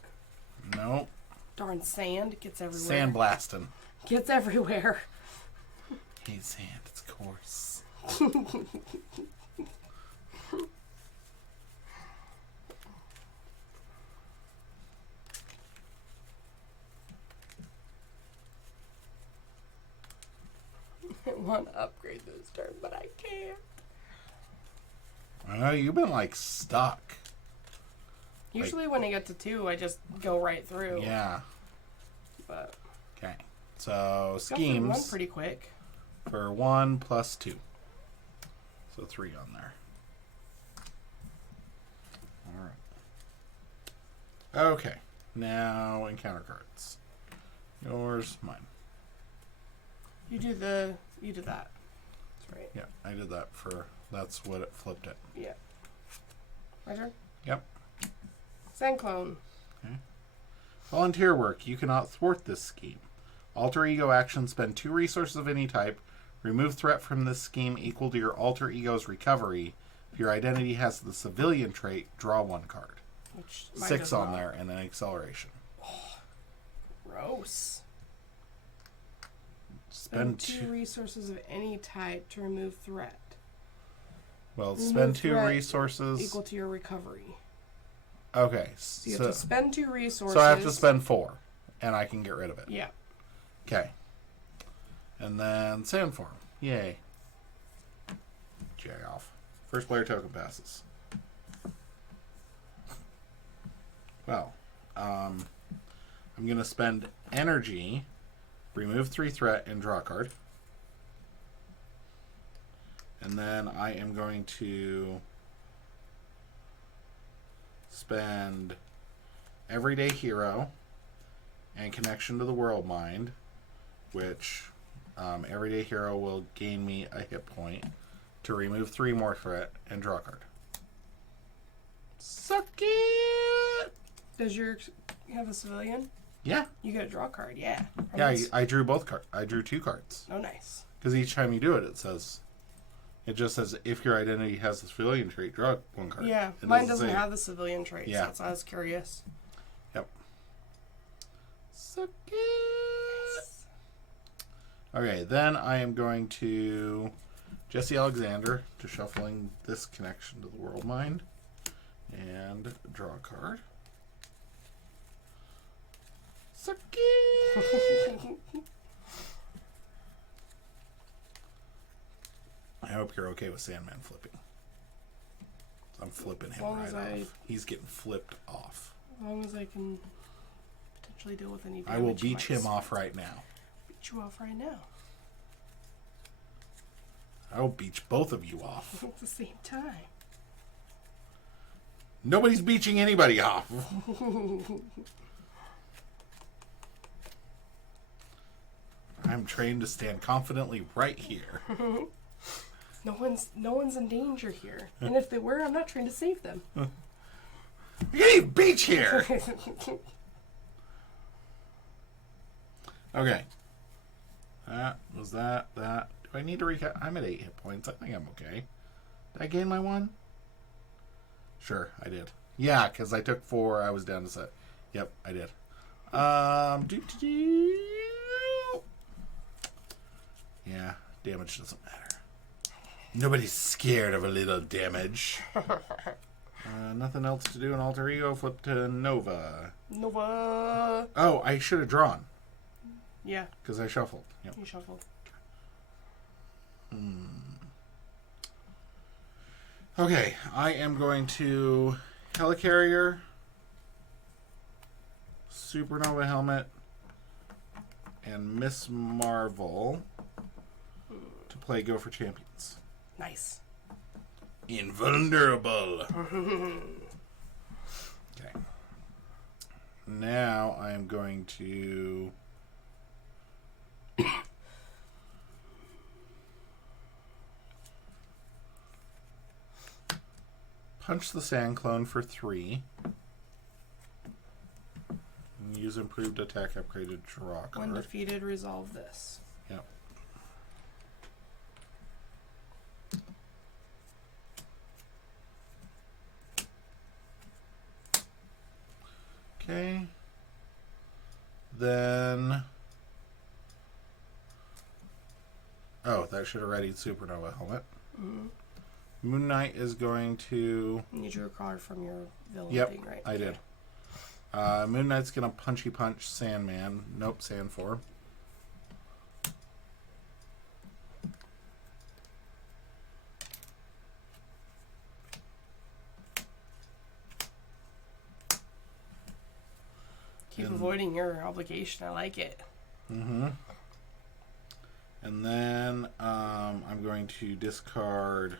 Nope. Darn sand gets everywhere. Sand blasting. Gets everywhere. Hey, sand, it's coarse. I want to upgrade this turn, but I can't. I know, you've been, like, stuck. Usually when I get to 2, I just go right through. Yeah. But Okay. So, go through one schemes pretty quick. for 1 plus 2. So 3 on there. Alright. Okay. Now, encounter cards. Yours, mine. You do that. That's right. Yeah, I did that for... That's what it flipped it. Yeah. My turn? Yep. Sand clone. Okay. Volunteer work. You cannot thwart this scheme. Alter ego action. Spend 2 resources of any type. Remove threat from this scheme equal to your alter ego's recovery. If your identity has the civilian trait, draw 1 card. Which mine 6 does on not. there and an acceleration. Gross. Spend Spend 2 2. resources of any type to remove threat. Well, Remove spend 2 threat resources. Equal to your recovery. Okay. So you have to spend 2 resources. So I have to spend 4, and I can get rid of it. Yeah. Okay. And then sand form. Yay. Jay off. First player token passes. Well, I'm going to spend energy, remove 3 threat, and draw a card. And then I am going to spend Everyday Hero and Connection to the World Mind, which Everyday Hero will gain me a hit point to remove 3 more threat and draw a card. Suck it! Does your have a civilian? Yeah. You get a draw card, yeah. Yeah, I drew both cards. I drew 2 cards. Oh, nice. Because each time you do it, it just says, if your identity has the civilian trait, draw 1 card. Yeah, It mine doesn't say- have the civilian traits. Yeah. That's why I was curious. Yep. Suck it! Okay, then I am going to Jesse Alexander to shuffling this Connection to the World Mind and draw a card. Suck it! I hope you're okay with Sandman flipping. I'm flipping him long right as off. He's getting flipped off. As long as I can potentially deal with any damage. I will he beach might him off right now. Beat you off right now. I will beach both of you off. At the same time. Nobody's beaching anybody off. I'm trained to stand confidently right here. No one's in danger here. And if they were, I'm not trying to save them. You can't even beach here. Okay. That was that. Do I need to recap? I'm at 8 hit points. I think I'm okay. Did I gain my 1? Sure, I did. Yeah, because I took 4. I was down to Yep, I did. Yeah, damage doesn't matter. Nobody's scared of a little damage. Nothing else to do in Alter Ego. Flip to Nova. Nova. Oh, I should have drawn. Yeah. Because I shuffled. Yep. You shuffled. Okay, I am going to Helicarrier, Supernova Helmet, and Miss Marvel to play Go for Champions. Nice. Invulnerable. Okay. Now I am going to punch the Sand Clone for 3. And use improved attack upgraded draw card. When defeated, resolve this. Yep. Okay. Then. Oh, that should have readied Supernova Helmet. Mm-hmm. Moon Knight is going to. You drew a card from your villain Yep, thing, right? I did. Moon Knight's going to punchy punch Sandman. Nope, Sand 4. Keep avoiding your obligation. I like it. Mm-hmm. And then I'm going to discard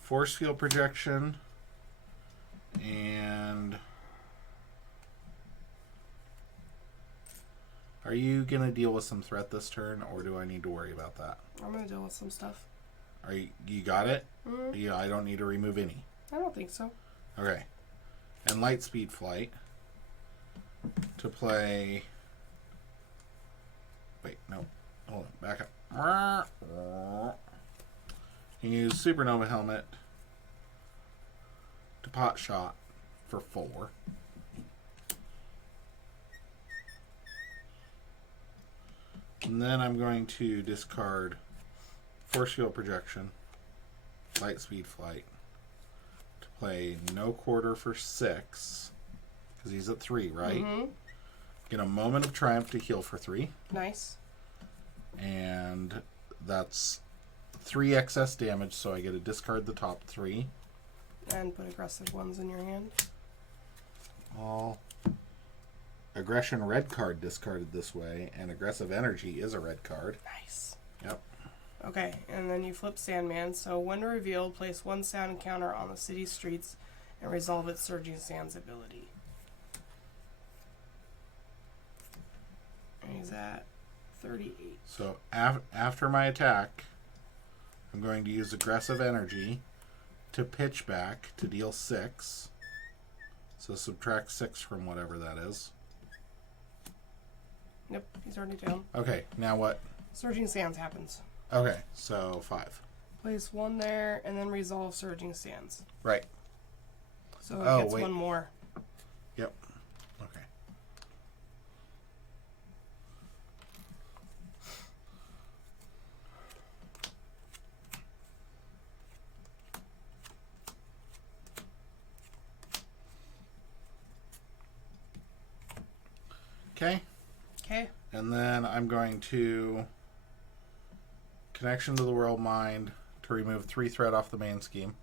Force Field Projection and are you going to deal with some threat this turn or do I need to worry about that? I'm going to deal with some stuff. Are you got it? Mm. Yeah, I don't need to remove any. I don't think so. Okay. And Light Speed Flight to play. Wait, no. Hold on. Back up. You use Supernova Helmet to Pot Shot for 4. And then I'm going to discard Force Field Projection, Light Speed Flight to play No Quarter for 6. Because he's at 3, right? Mm-hmm. Get a Moment of Triumph to heal for 3. Nice. And that's 3 excess damage, so I get to discard the top 3. And put aggressive ones in your hand. All aggression red card discarded this way, and aggressive energy is a red card. Nice. Yep. Okay, and then you flip Sandman. So when revealed, place 1 sound encounter on the city streets and resolve its Surging Sands ability. And he's at 38. So after my attack, I'm going to use aggressive energy to pitch back to deal 6. So subtract 6 from whatever that is. Nope, he's already down. Okay, now what? Surging Sands happens. Okay, so 5. Place 1 there, and then resolve Surging Sands. Right. So it Oh, gets wait. 1 more. Yep. Okay. Okay. Okay. And then I'm going to Connection to the World Mind to remove 3 threat off the main scheme.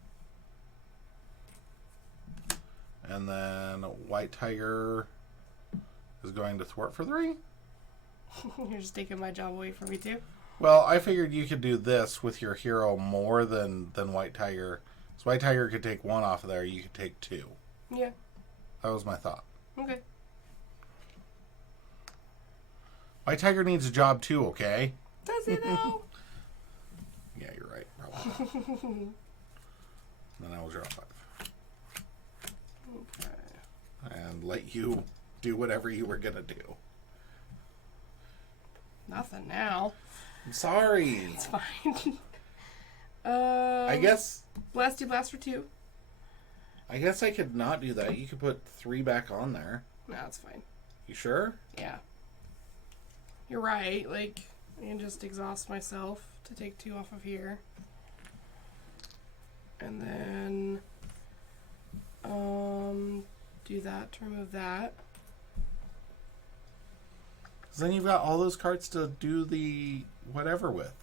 And then White Tiger is going to thwart for 3. You're just taking my job away from me too. Well, I figured you could do this with your hero more than White Tiger. So White Tiger could take 1 off of there, you could take 2. Yeah. That was my thought. Okay. White Tiger needs a job too, okay? Does he though? Yeah, you're right. Probably. Then I will draw 5. Okay. And let you do whatever you were going to do. Nothing now. I'm sorry. It's fine. I guess Blasty Blast for 2. I could not do that. You could put 3 back on there. No, that's fine. You sure? Yeah. You're right. Like, I can just exhaust myself to take 2 off of here. And then, do that to remove that. Then you've got all those cards to do the whatever with.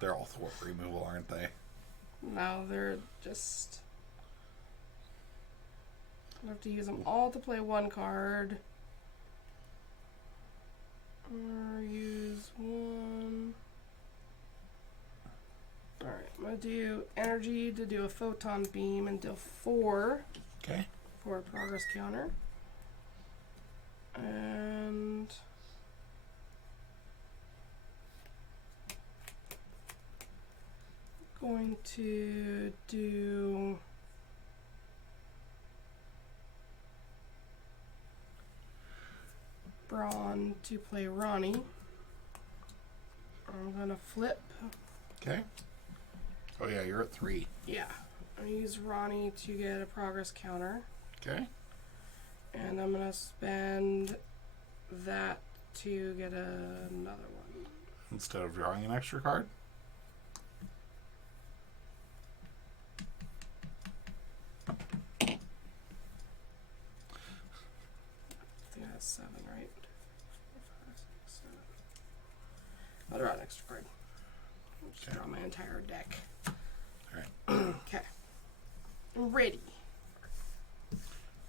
They're all thwart removal, aren't they? No, they're just... I have to use them all to play 1 card. Or use 1. Alright, I'm going to do energy to do a photon beam and deal 4 Okay. for a progress counter. And... going to do... Brawn to play Ronnie. I'm gonna flip. Okay. Oh yeah, you're at 3. Yeah. I'm gonna use Ronnie to get a progress counter. Okay. And I'm gonna spend that to get another one. Instead of drawing an extra card? I think that's 7, right? 4, 5, 6, 7. I'll draw an extra card. I'll just Okay. draw my entire deck. Alright. Okay. Ready.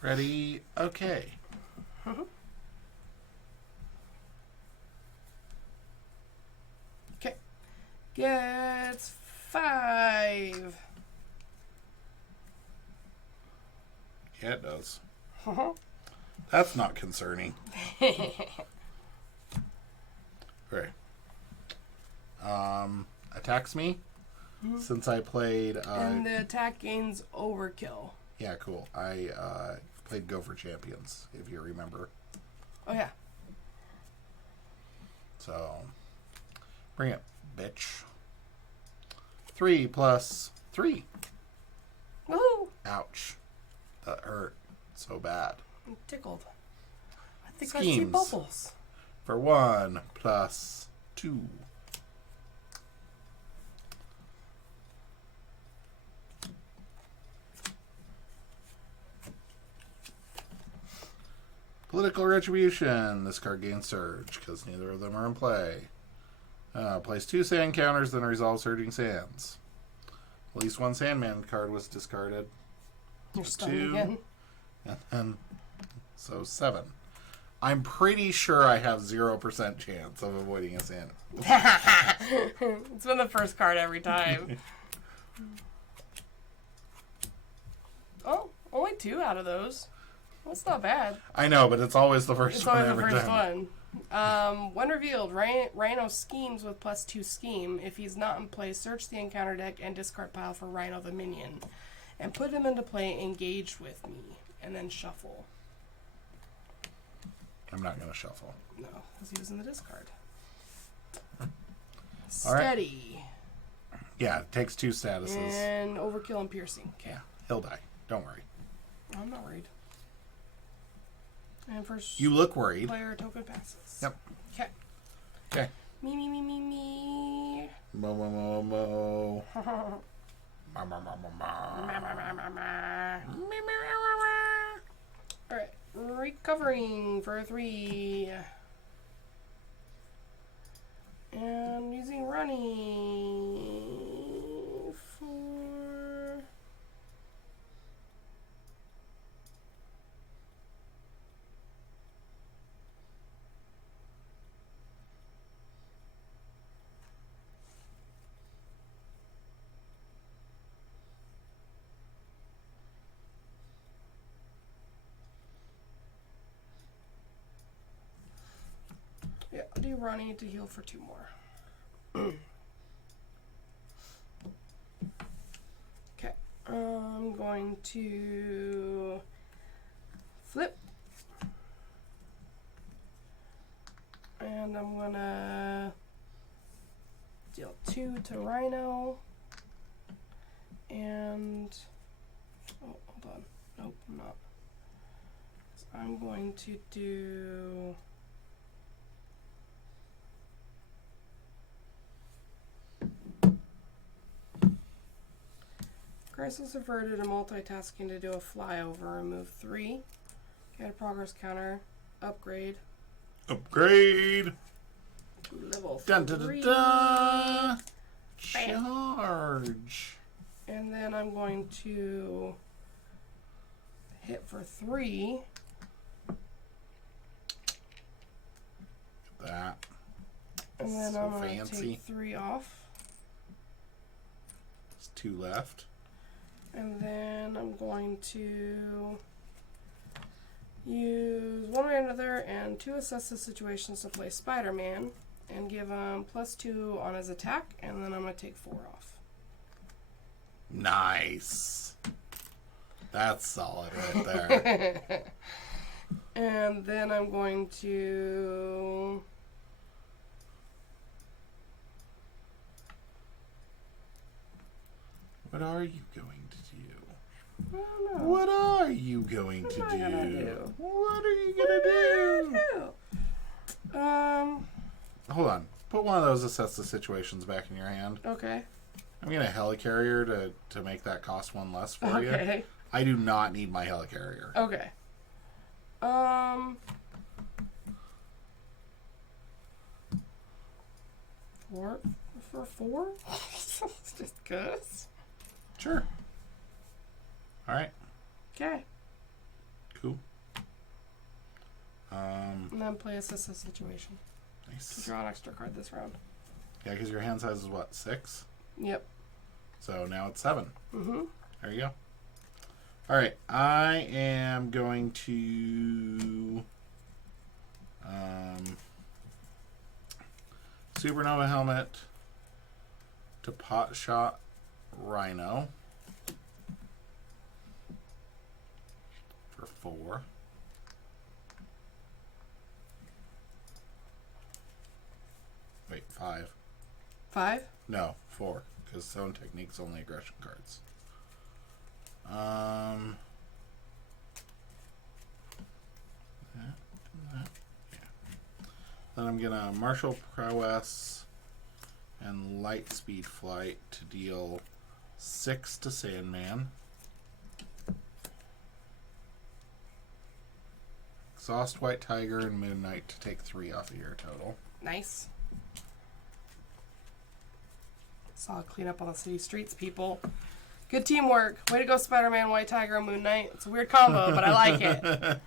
Ready? Okay. Okay. Gets 5. Yeah, it does. That's not concerning. Okay. Attacks me. Since I played... And the attack gains overkill. yeah, cool. I played Go for Champions, if you remember. Oh, yeah. So, bring it, bitch. 3 plus 3. Woohoo! Ouch. That hurt so bad. I'm tickled. I think I see Schemes. bubbles. For 1 plus 2. Political Retribution. This card gains Surge, because neither of them are in play. Place 2 sand counters, then resolve Surging Sands. At least 1 Sandman card was discarded. You're stunned 2. again. And then, so 7. I'm pretty sure I have 0% chance of avoiding a sand. It's been the first card every time. Oh, only 2 out of those. That's not bad. I know, but it's always the first It's one always the every first time. one. When revealed, Rhino schemes with +2 scheme. If he's not in play, search the encounter deck and discard pile for Rhino the minion. And put him into play engaged with me. And then shuffle. I'm not going to shuffle. No, because he was in the discard. All right. Steady. Yeah, it takes 2 statuses. And overkill and piercing. Okay. Yeah, he'll die. Don't worry. I'm not worried. And first You look worried. player token passes. Yep. Okay. Okay. Me. Mo, mo, mo, mo. Ma, ma, ma, ma, ma. Alright. Recovering for 3. And using running for... Yeah, I'll do Ronnie to heal for 2 more. Okay, I'm going to flip. And I'm gonna deal 2 to Rhino. And, oh, hold on. Nope, I'm not. I'm going to do... Crisis averted and multitasking to do a flyover. Remove 3. Get a progress counter. Upgrade. Upgrade. Level 3. Dun, dun, dun, dun. Charge. And then I'm going to hit for 3. That. And then So I'm going to fancy. take 3 off. There's 2 left. And then I'm going to use one way or another and 2 assess the situations to play Spider-Man and give him +2 on his attack, and then I'm going to take 4 off. Nice. That's solid right there. And then I'm going to... What are you going to do? I don't know. What are you going to What am I gonna do? What are you going to do? Hold on. Put one of those assess the situations back in your hand. Okay. I'm going to helicarrier to make that cost 1 less for you. Okay. I do not need my helicarrier. Okay. 4 for 4? Just 'cause. Sure. All right. Okay. Cool. And then play assess the situation. Nice. Draw an extra card this round. Yeah, because your hand size is what, 6? Yep. So now it's 7. Mm-hmm. There you go. All right, I am going to Supernova Helmet to Pot Shot Rhino for 4. Wait, 5. 5? No, 4, because Zone Technique's only aggression cards. Then I'm gonna Martial Prowess and Light Speed Flight to deal 6 to Sandman. Exhaust White Tiger and Moon Knight to take 3 off of your total. Nice. Solid cleanup on the city streets, people. Good teamwork. Way to go, Spider-Man, White Tiger, and Moon Knight. It's a weird combo, but I like it.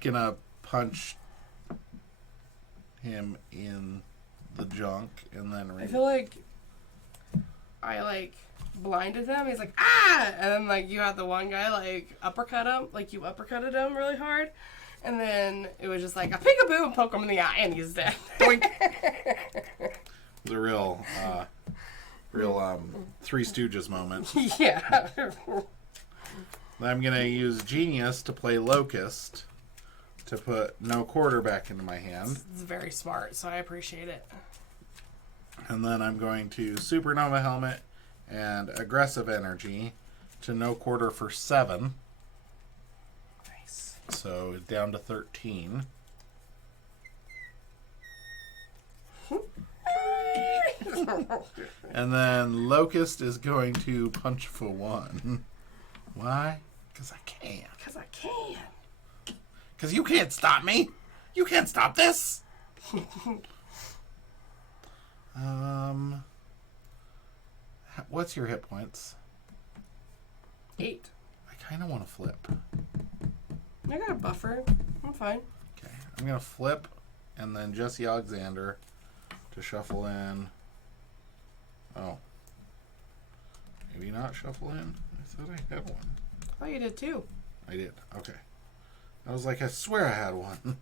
Gonna punch him in the junk and then I feel like I blinded him. He's like, ah! And then you had the one guy uppercut him. You uppercutted him really hard. And then it was just like a peekaboo and poke him in the eye and he's dead. Boink. The real Three Stooges moment. Yeah. Then I'm gonna use Genius to play Locust to put no quarter back into my hand. It's very smart, so I appreciate it. And then I'm going to Supernova Helmet and Aggressive Energy to no quarter for 7. Nice. So down to 13. And then Locust is going to punch for 1. Why? Because I can. Because I can. Because you can't stop me. You can't stop this. What's your hit points? 8. I kind of want to flip. I got a buffer. I'm fine. Okay, I'm going to flip and then Jesse Alexander to shuffle in. Oh. Maybe not shuffle in? I thought I had one. Oh, you did too. I did. Okay. I was like, I swear I had one.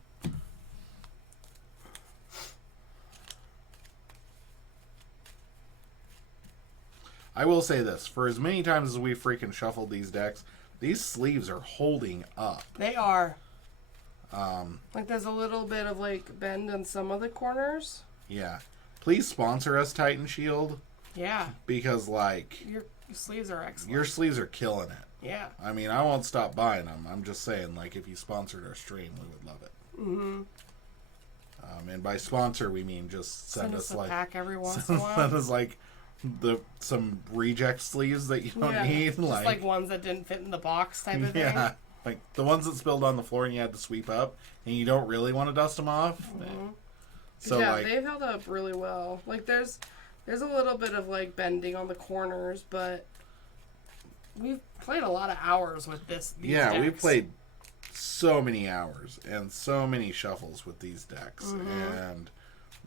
I will say this. For as many times as we freaking shuffled these decks, these sleeves are holding up. They are. There's a little bit of bend in some of the corners. Yeah. Please sponsor us, Titan Shield. Yeah. Because Your sleeves are excellent. your sleeves are killing it. Yeah. I mean, I won't stop buying them. I'm just saying, like, if you sponsored our stream, we would love it. Mm-hmm. And by sponsor, we mean just send us a like pack every once in a while. send us like some reject sleeves that you don't need, just like ones that didn't fit in the box type of thing. Yeah, like the ones that spilled on the floor and you had to sweep up, and you don't really want to dust them off. Mm-hmm. So yeah, like, they've held up really well. Like there's a little bit of like bending on the corners, but we've played a lot of hours with these decks. we played so many hours and so many shuffles with these decks,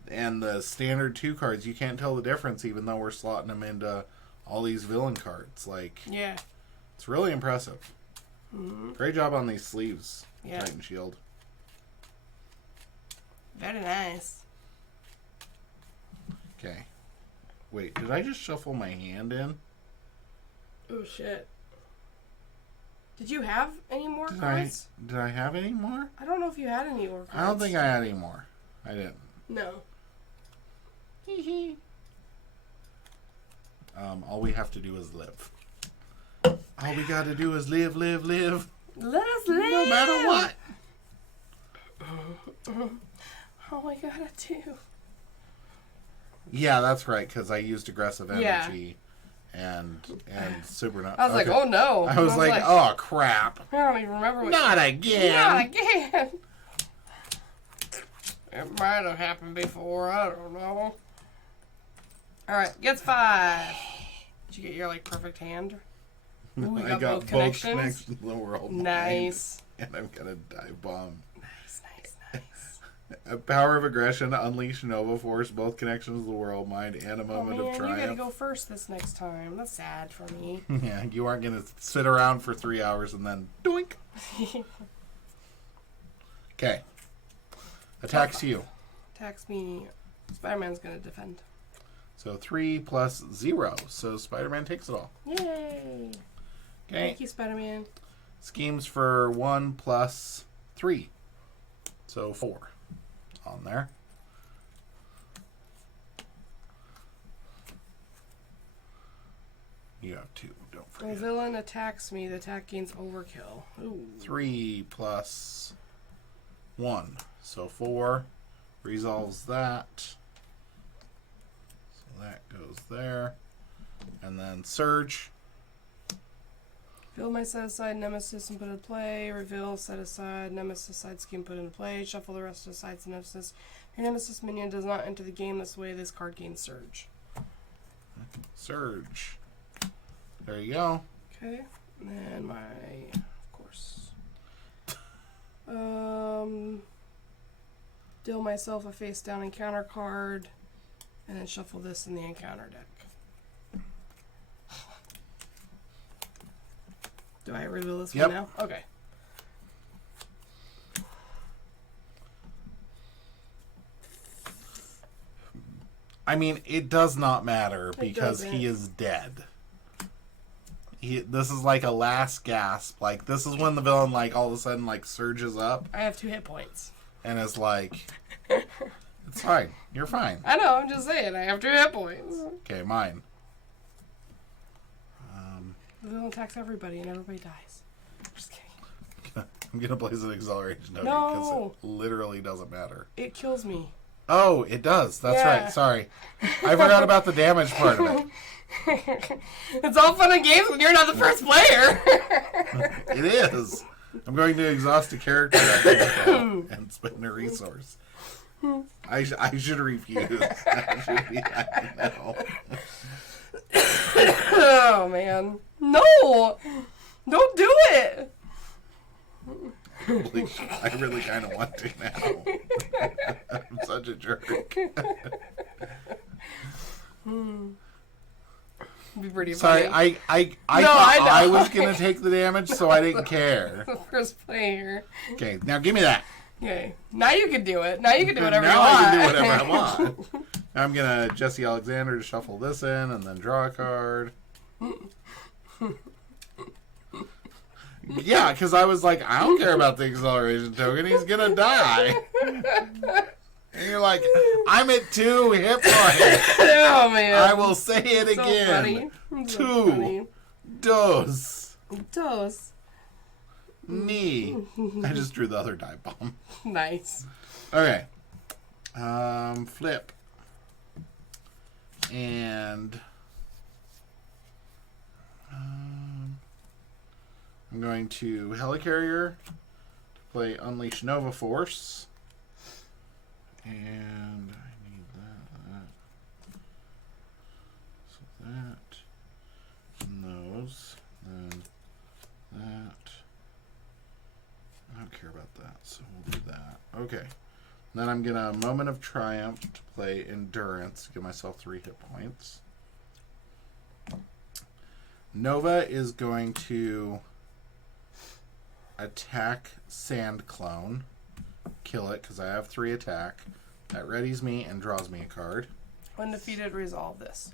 and the standard 2 cards, you can't tell the difference even though we're slotting them into all these villain cards. Like, yeah, it's really impressive. Great job on these sleeves, yeah. Titan Shield. Very nice. Okay. Wait, did I just shuffle my hand in? Oh shit. Did you have any more Did cards? Did I have any more? I don't know if you had any more cards. I don't think I had any more. I didn't. No. All we have to do is live. All we gotta do is live, live, live. Let's live! No matter what. All we gotta do. Yeah, that's right, because I used aggressive energy and supernova. I was like, oh no. I was like, oh crap. I don't even remember what. Not again. Not again. It might have happened before. I don't know. Alright, gets 5. Did you get your like perfect hand? Ooh, I got both connections in the world. Nice. And I'm gonna dive bomb. Nice. A power of aggression, unleash Nova Force, both connections of the world mind, and a moment of You gotta triumph. go first this next time. That's sad for me. Yeah, you aren't gonna sit around for 3 hours and then doink. Okay. Attacks you. Attacks me. Spider-Man's gonna defend. So 3 plus 0. So Spider-Man takes it all. Yay! Okay. Thank you, Spider-Man. Schemes for 1 plus 3. So 4 on there. You have 2. Don't When a forget. villain attacks me, the attack gains overkill. Ooh. 3 plus 1. So 4. Resolves that. So that goes there. And then Surge. Reveal my set aside nemesis and put into play. Reveal set aside nemesis side scheme put into play. Shuffle the rest of the sides nemesis. Your nemesis minion does not enter the game this way. This card gains Surge. Surge. There you go. Okay. And then of course. Deal myself a face down encounter card. And then shuffle this in the encounter deck. Do I reveal this Yep. one now? Okay. I mean, it does not matter It because doesn't. he is dead. This is like a last gasp. Like, this is when the villain, like, all of a sudden, like, surges up I have 2 hit points. and is like, it's fine. You're fine. I know, I'm just saying, I have 2 hit points. Okay, mine. The villain attacks everybody and everybody dies. Just kidding. I'm going to place an acceleration token No. because it literally doesn't matter. It kills me. Oh, it does. That's Yeah. right. Sorry. I forgot about the damage part of it. It's all fun and games when you're not the first player. It is. I'm going to exhaust a character and spend a resource. I should refuse. I should be. I know. Oh, man. No! Don't do it! I really kind of want to now. I'm such a jerk. Be pretty Sorry, funny. I No, thought I know. I was going to take the damage, so I didn't care. The first player. Okay, now give me that. Okay. Now you can do it. Now you can do whatever now you want. I can do whatever I want. I'm going to Jesse Alexander to shuffle this in and then draw a card. Yeah, because I was like, I don't care about the acceleration token. He's going to die. And you're like, I'm at 2 hit points. Oh, man. I will say it So again. funny. So 2 funny. dos. Toes. Knee. I just drew the other dive bomb. Nice. Okay. Flip. And I'm going to Helicarrier to play Unleash Nova Force. And I need that. So that. And those. Then that. I don't care about that, so we'll do that. Okay. Then I'm going to Moment of Triumph to play Endurance to give myself 3 hit points. Nova is going to attack Sand Clone. Kill it because I have 3 attack. That readies me and draws me a card. When defeated, resolve this.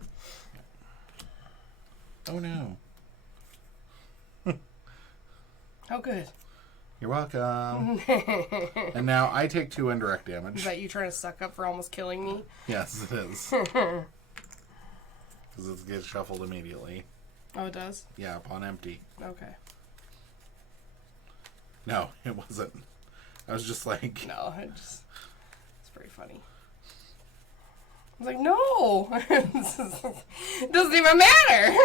Oh no. Oh, good. You're welcome. And now I take 2 indirect damage. Is that you trying to suck up for almost killing me? Yes, it is. Because it gets shuffled immediately. Oh, it does? Yeah, upon empty. Okay. No, it wasn't. I was just like... No, it's pretty funny. I was like, no! It doesn't even matter!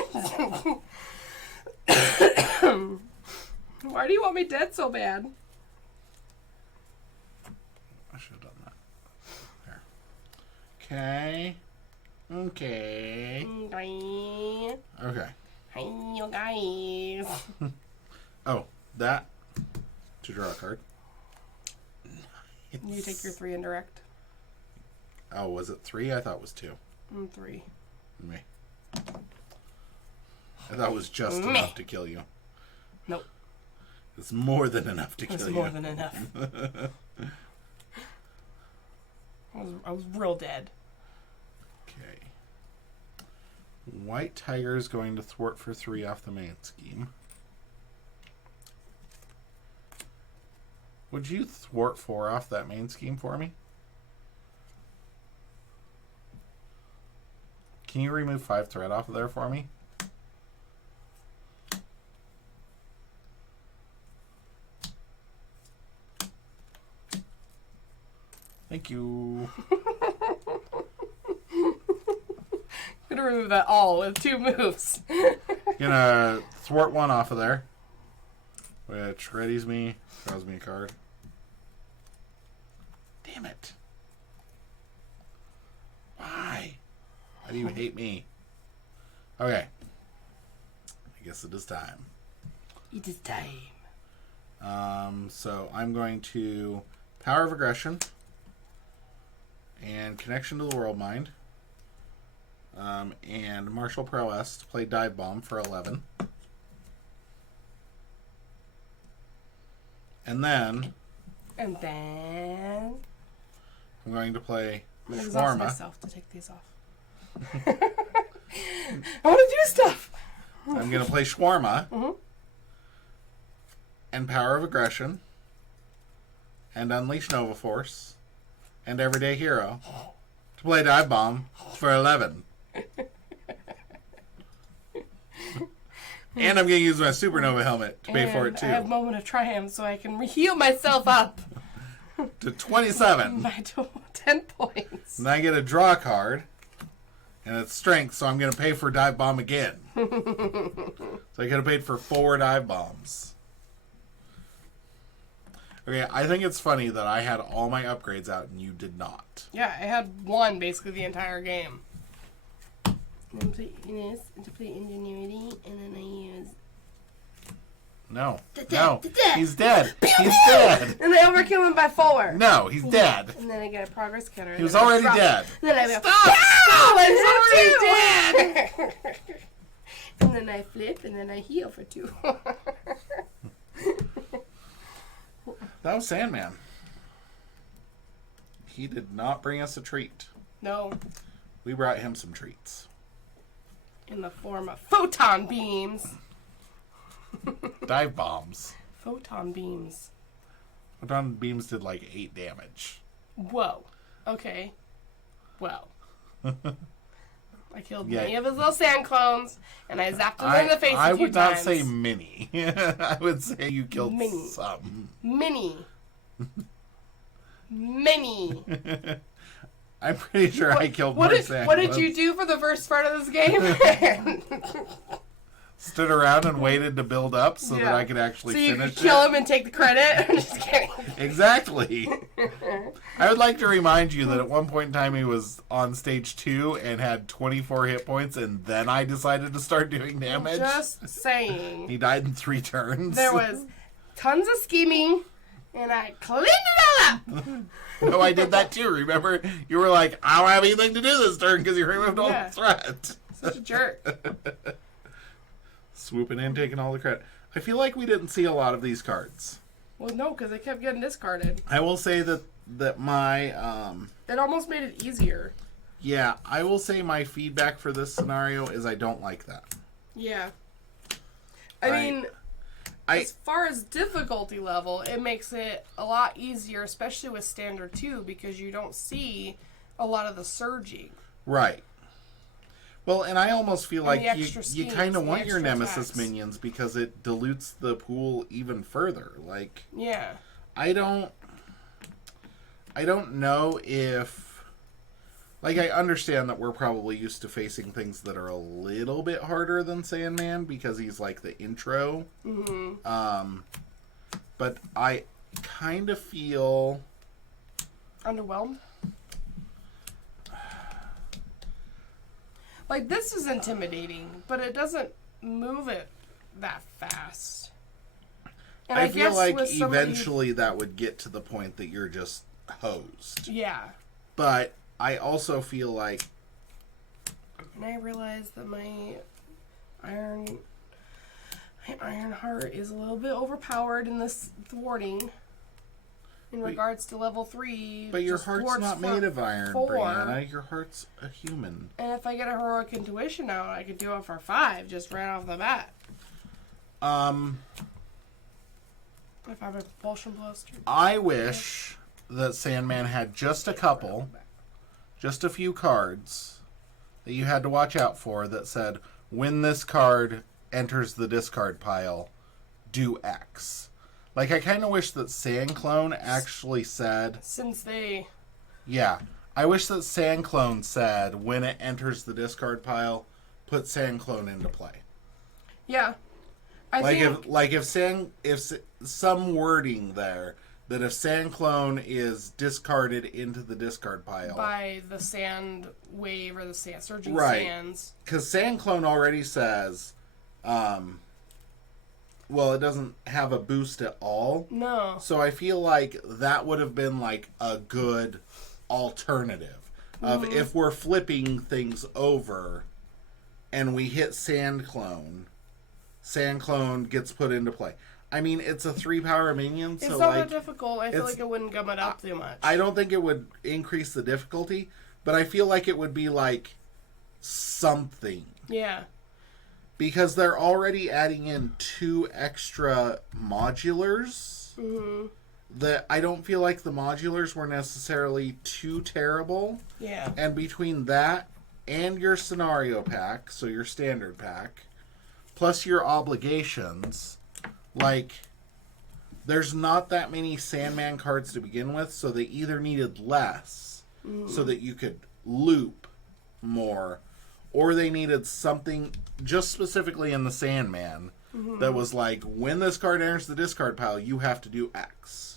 Why do you want me dead so bad? I should have done that. There. Okay. Okay. Okay. Okay. Hi, you guys. Oh, that. To draw a card. You take your 3 indirect. Oh, was it 3? I thought it was 2. 3. Me. I thought it was just enough to kill you. Nope. It's more than enough to kill It's you. more than enough. I was real dead. Okay. White Tiger is going to thwart for 3 off the main scheme. Would you thwart 4 off that main scheme for me? Can you remove 5 threat off of there for me? Thank you. I'm gonna remove that all with 2 moves. Gonna thwart 1 off of there, which readies me, draws me a card. Damn it. Why? Why do you hate me? Okay. I guess it is time. It is time. So I'm going to Power of Aggression and Connection to the World Mind, and Martial Prowess to play Dive Bomb for 11. And then I'm going to play gonna exhaust Shawarma. myself to take these off. I want to do stuff. I'm going to play Shawarma Mm-hmm. and Power of Aggression and Unleash Nova Force and Everyday Hero to play Dive Bomb for 11. And I'm going to use my Supernova helmet to pay for it too. I have Moment of Triumph so I can heal myself up To 27. by 10 points. And I get a draw card. And it's strength, so I'm going to pay for Dive Bomb again. So I could have paid for 4 Dive Bombs. Okay, I think it's funny that I had all my upgrades out and you did not. Yeah, I had 1 basically the entire game. And play this to play Ingenuity, and then I use... No. No. He's dead. He's dead. And I overkill him by 4. No, he's dead. And then I get a progress counter. He was already dead. Then I go, Stop! I was already dead! And then I flip, and then I heal for 2. That was Sandman. He did not bring us a treat. No, We brought him some treats. in the form of photon beams. Dive bombs. Photon beams. Photon beams did like 8 damage. Whoa. Okay. Well. I killed Yeah. many of his little sand clones, and I zapped him in the face I a few would not times. say many. I would say you killed Many. some. Many. Many. I'm pretty sure I killed more sand What did clones. you do for the first part of this game? Stood around and waited to build up so that Yeah. I could actually So you finish could kill it. him and take the credit? I'm just kidding. Exactly. I would like to remind you that at one point in time he was on stage 2 and had 24 hit points, and then I decided to start doing damage. Just saying. He died in 3 turns. There was tons of scheming, and I cleaned it all up. No, I did that too. Remember? You were like, I don't have anything to do this turn because you removed all Yeah. the threat. Such a jerk. Swooping in, taking all the credit. I feel like we didn't see a lot of these cards. Well, no, because they kept getting discarded. I will say that my It almost made it easier. yeah, I will say my feedback for this scenario is I don't like that. Yeah. I mean, as far as difficulty level, it makes it a lot easier, especially with Standard 2, because you don't see a lot of the surging. Right. Well, and I almost feel like the extra you schemes kind of and the want your extra nemesis attacks. minions because it dilutes the pool even further. Like, Yeah. I don't know if, like, I understand that we're probably used to facing things that are a little bit harder than Sandman because he's like the intro. Mm-hmm. But I kind of feel Underwhelmed? Like, this is intimidating, but it doesn't move it that fast. And I feel like with some of these- eventually that would get to the point that you're just hosed. Yeah. But I also feel like And I realized that my Ironheart is a little bit overpowered in this thwarting. In regards to level 3. But your just heart's thwarts not for made of iron, 4. Brianna. Your heart's a human. And if I get a heroic intuition out, I could do it for 5, just right off the bat. If I have a propulsion blaster. I wish that Sandman had just a couple, just a few cards that you had to watch out for that said, when this card enters the discard pile, do X. Like, I kind of wish that Sandclone actually said... Since they... Yeah. I wish that Sandclone said, when it enters the discard pile, put Sandclone into play. Yeah. I think... If some wording there, that if Sandclone is discarded into the discard pile... By the sand wave or the surging Right. sands. Because Sandclone already says... well, it doesn't have a boost at all. No. So I feel like that would have been like a good alternative of if we're flipping things over and we hit Sandclone gets put into play. I mean, it's a 3-power minion, It's so not like that difficult. I feel like it wouldn't gum it up too much. I don't think it would increase the difficulty, but I feel like it would be like something. Yeah. Because they're already adding in 2 extra modulars. Mm-hmm. That I don't feel like the modulars were necessarily too terrible. Yeah. And between that and your scenario pack, so your standard pack, plus your obligations, like, there's not that many Sandman cards to begin with, so they either needed less so that you could loop more, or they needed something just specifically in the Sandman that was like, when this card enters the discard pile, you have to do X.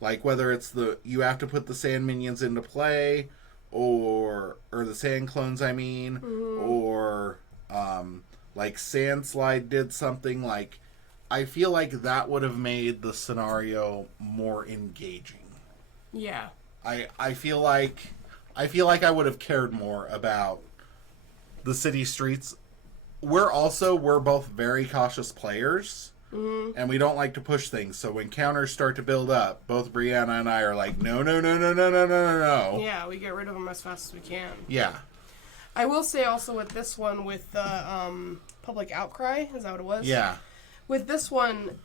Like, whether it's you have to put the sand minions into play, or the sand clones, I mean, or like Sandslide did something. Like, I feel like that would have made the scenario more engaging. Yeah. I feel like I would have cared more about the city streets. We're both very cautious players, and we don't like to push things. So when counters start to build up, both Brianna and I are like, no. Yeah, we get rid of them as fast as we can. Yeah. I will say also with this one, with the public outcry, is that what it was? Yeah. With this one,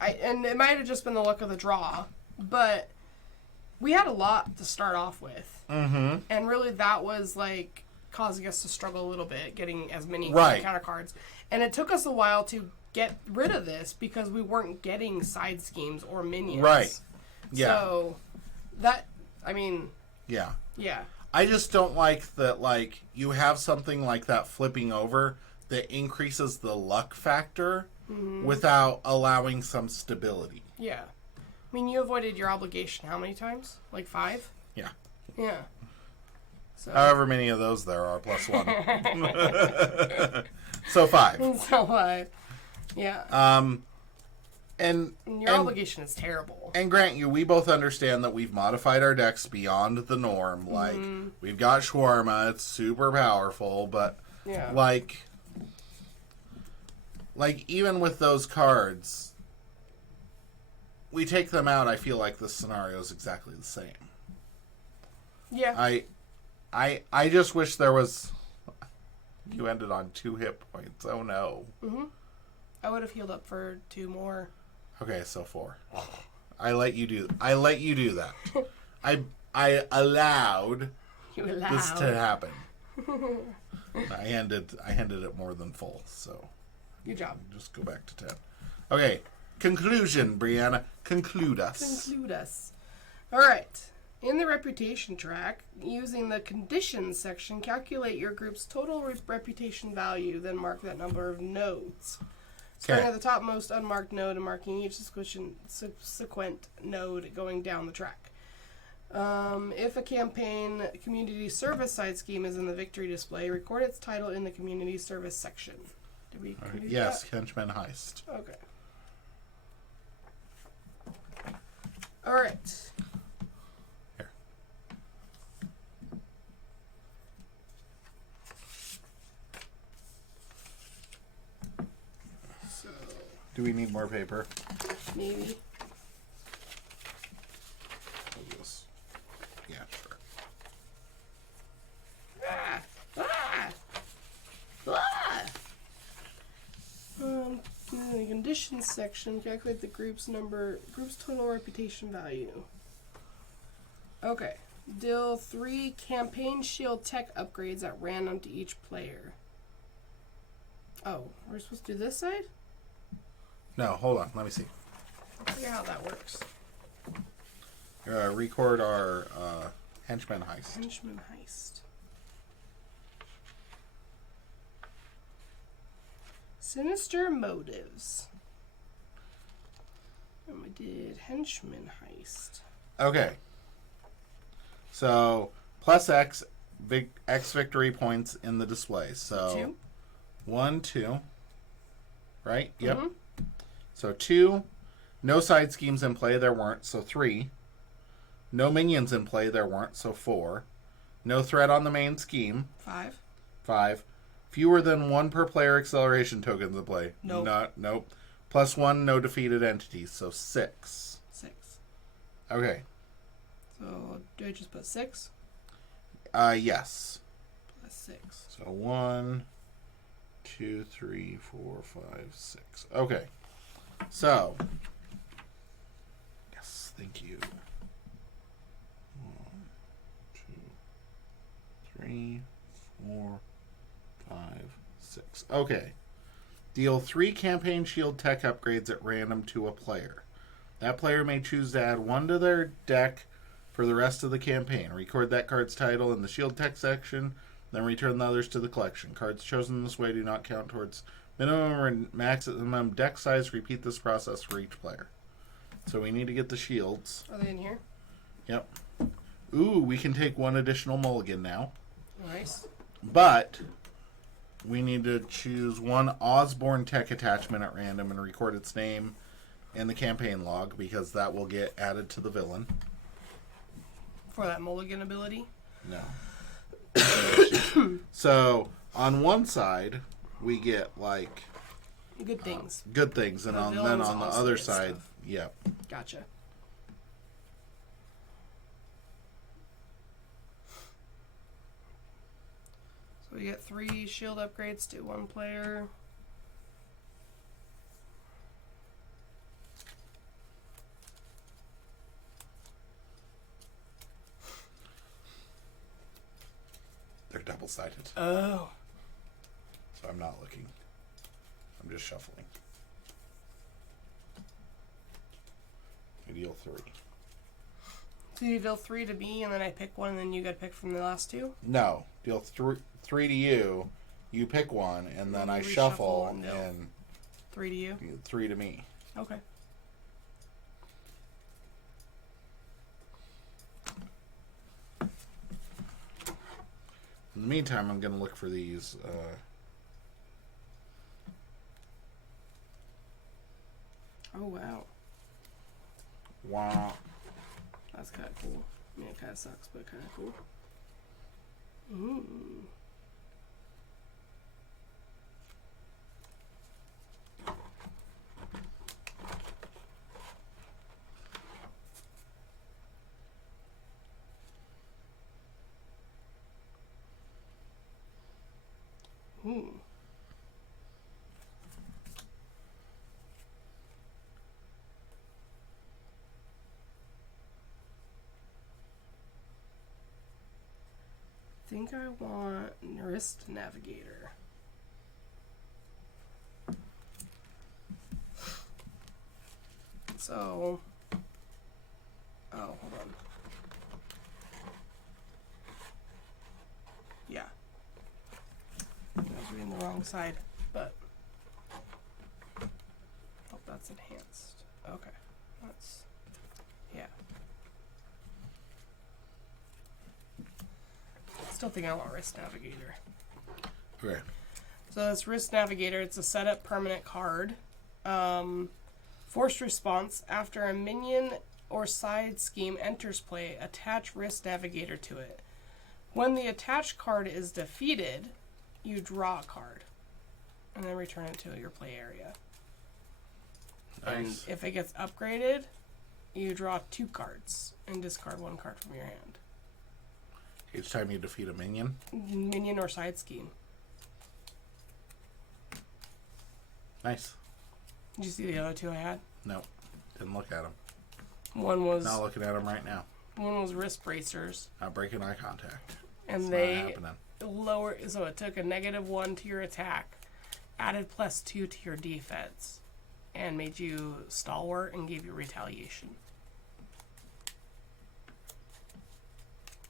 and it might have just been the luck of the draw, but we had a lot to start off with. Mm-hmm. And really that was like causing us to struggle a little bit getting as many Right. counter cards. And it took us a while to get rid of this because we weren't getting side schemes or minions. Right. Yeah. So that, I mean, Yeah. yeah. I just don't like that, like, you have something like that flipping over that increases the luck factor without allowing some stability. Yeah. I mean, you avoided your obligation how many times? Like 5? Yeah. Yeah. So, However many of those there are, plus 1. So 5. so 5. Yeah. And Your obligation is terrible. And grant you, we both understand that we've modified our decks beyond the norm. Like, we've got Shawarma, it's super powerful, but, Yeah. like, even with those cards, we take them out, I feel like the scenario is exactly the same. Yeah. I just wish there was... You ended on 2 hit points. Oh, no. I would have healed up for 2 more. Okay, so 4. I let you do that. I allowed You allowed. this to happen. I handed it more than full, so Good job. just go back to 10. Okay, conclusion, Brianna. Conclude us. Conclude us. All right. In the reputation track, using the conditions section, calculate your group's total reputation value, then mark that number of nodes. Starting Okay. at the topmost unmarked node and marking each subsequent node going down the track. If a campaign community service side scheme is in the victory display, record its title in the community service section. Did we do Yes, that? Henchman Heist. Okay. All right. Here. So Do we need more paper? maybe. Yeah, sure. Ah! Ah! Ah! In the conditions section, calculate the group's total reputation value. Okay. Deal 3 campaign shield tech upgrades at random to each player. Oh, we're supposed to do this side? No, hold on. Let me see. Figure out how that works. Record our Henchman Heist. Henchman heist. Sinister motives. And we did henchman heist. Okay. So, plus X, X victory points in the display. So, 2. 1, 2. Right? Yep. Mhm. So, 2. No side schemes in play, there weren't. So, 3. No minions in play, there weren't. So, 4. No threat on the main scheme. 5. 5. Fewer than 1 per player acceleration tokens in play. Nope. Nope. Plus 1, no defeated entities. So, 6. 6. Okay. So, do I just put 6? Yes. Plus 6. So 1, 2, 3, 4, 5, 6. Okay. So. Yes, thank you. 1, 2, 3, 4, 5, 6. Okay. Deal 3 campaign shield tech upgrades at random to a player. That player may choose to add 1 to their deck for the rest of the campaign. Record that card's title in the shield tech section, then return the others to the collection. Cards chosen this way do not count towards minimum or maximum deck size. Repeat this process for each player. So we need to get the shields. Are they in here? Yep. Ooh, we can take 1 additional mulligan now. Nice. But we need to choose 1 Osborne tech attachment at random and record its name in the campaign log, because that will get added to the villain. For that mulligan ability? No. So, on one side, we get, like, Good things. good things, and The then villains on the also other get side, stuff. yep. Gotcha. So we get 3 shield upgrades to 1 player. They're double sided. Oh. So I'm not looking. I'm just shuffling. I deal 3. So you deal 3 to me, and then I pick one, and then you got to pick from the last 2? No. Deal 3 to you. You pick one, and then I shuffle, and 3 to you? 3 to me. Okay. In the meantime, I'm going to look for these. Oh, wow. Wow. That's kind of cool. I mean, it kind of sucks, but kind of cool. Ooh. Ooh. I think I want Wrist Navigator. So, oh, hold on. Yeah. I was reading the wrong side, but oh, that's enhanced. Okay, that's yeah. Still think I want Wrist Navigator. Okay. So this Wrist Navigator, it's a setup permanent card. Forced response. After a minion or side scheme enters play, attach Wrist Navigator to it. When the attached card is defeated, you draw a card. And then return it to your play area. Nice. And if it gets upgraded, you draw 2 cards and discard 1 card from your hand. Each time you defeat a minion? Minion or side scheme. Nice. Did you see the other 2 I had? No. Didn't look at them. One was Not looking at them right now. One was wrist bracers. Not breaking eye contact. And It's they not happening. lower, so it took a -1 to your attack, added +2 to your defense, and made you stalwart and gave you retaliation.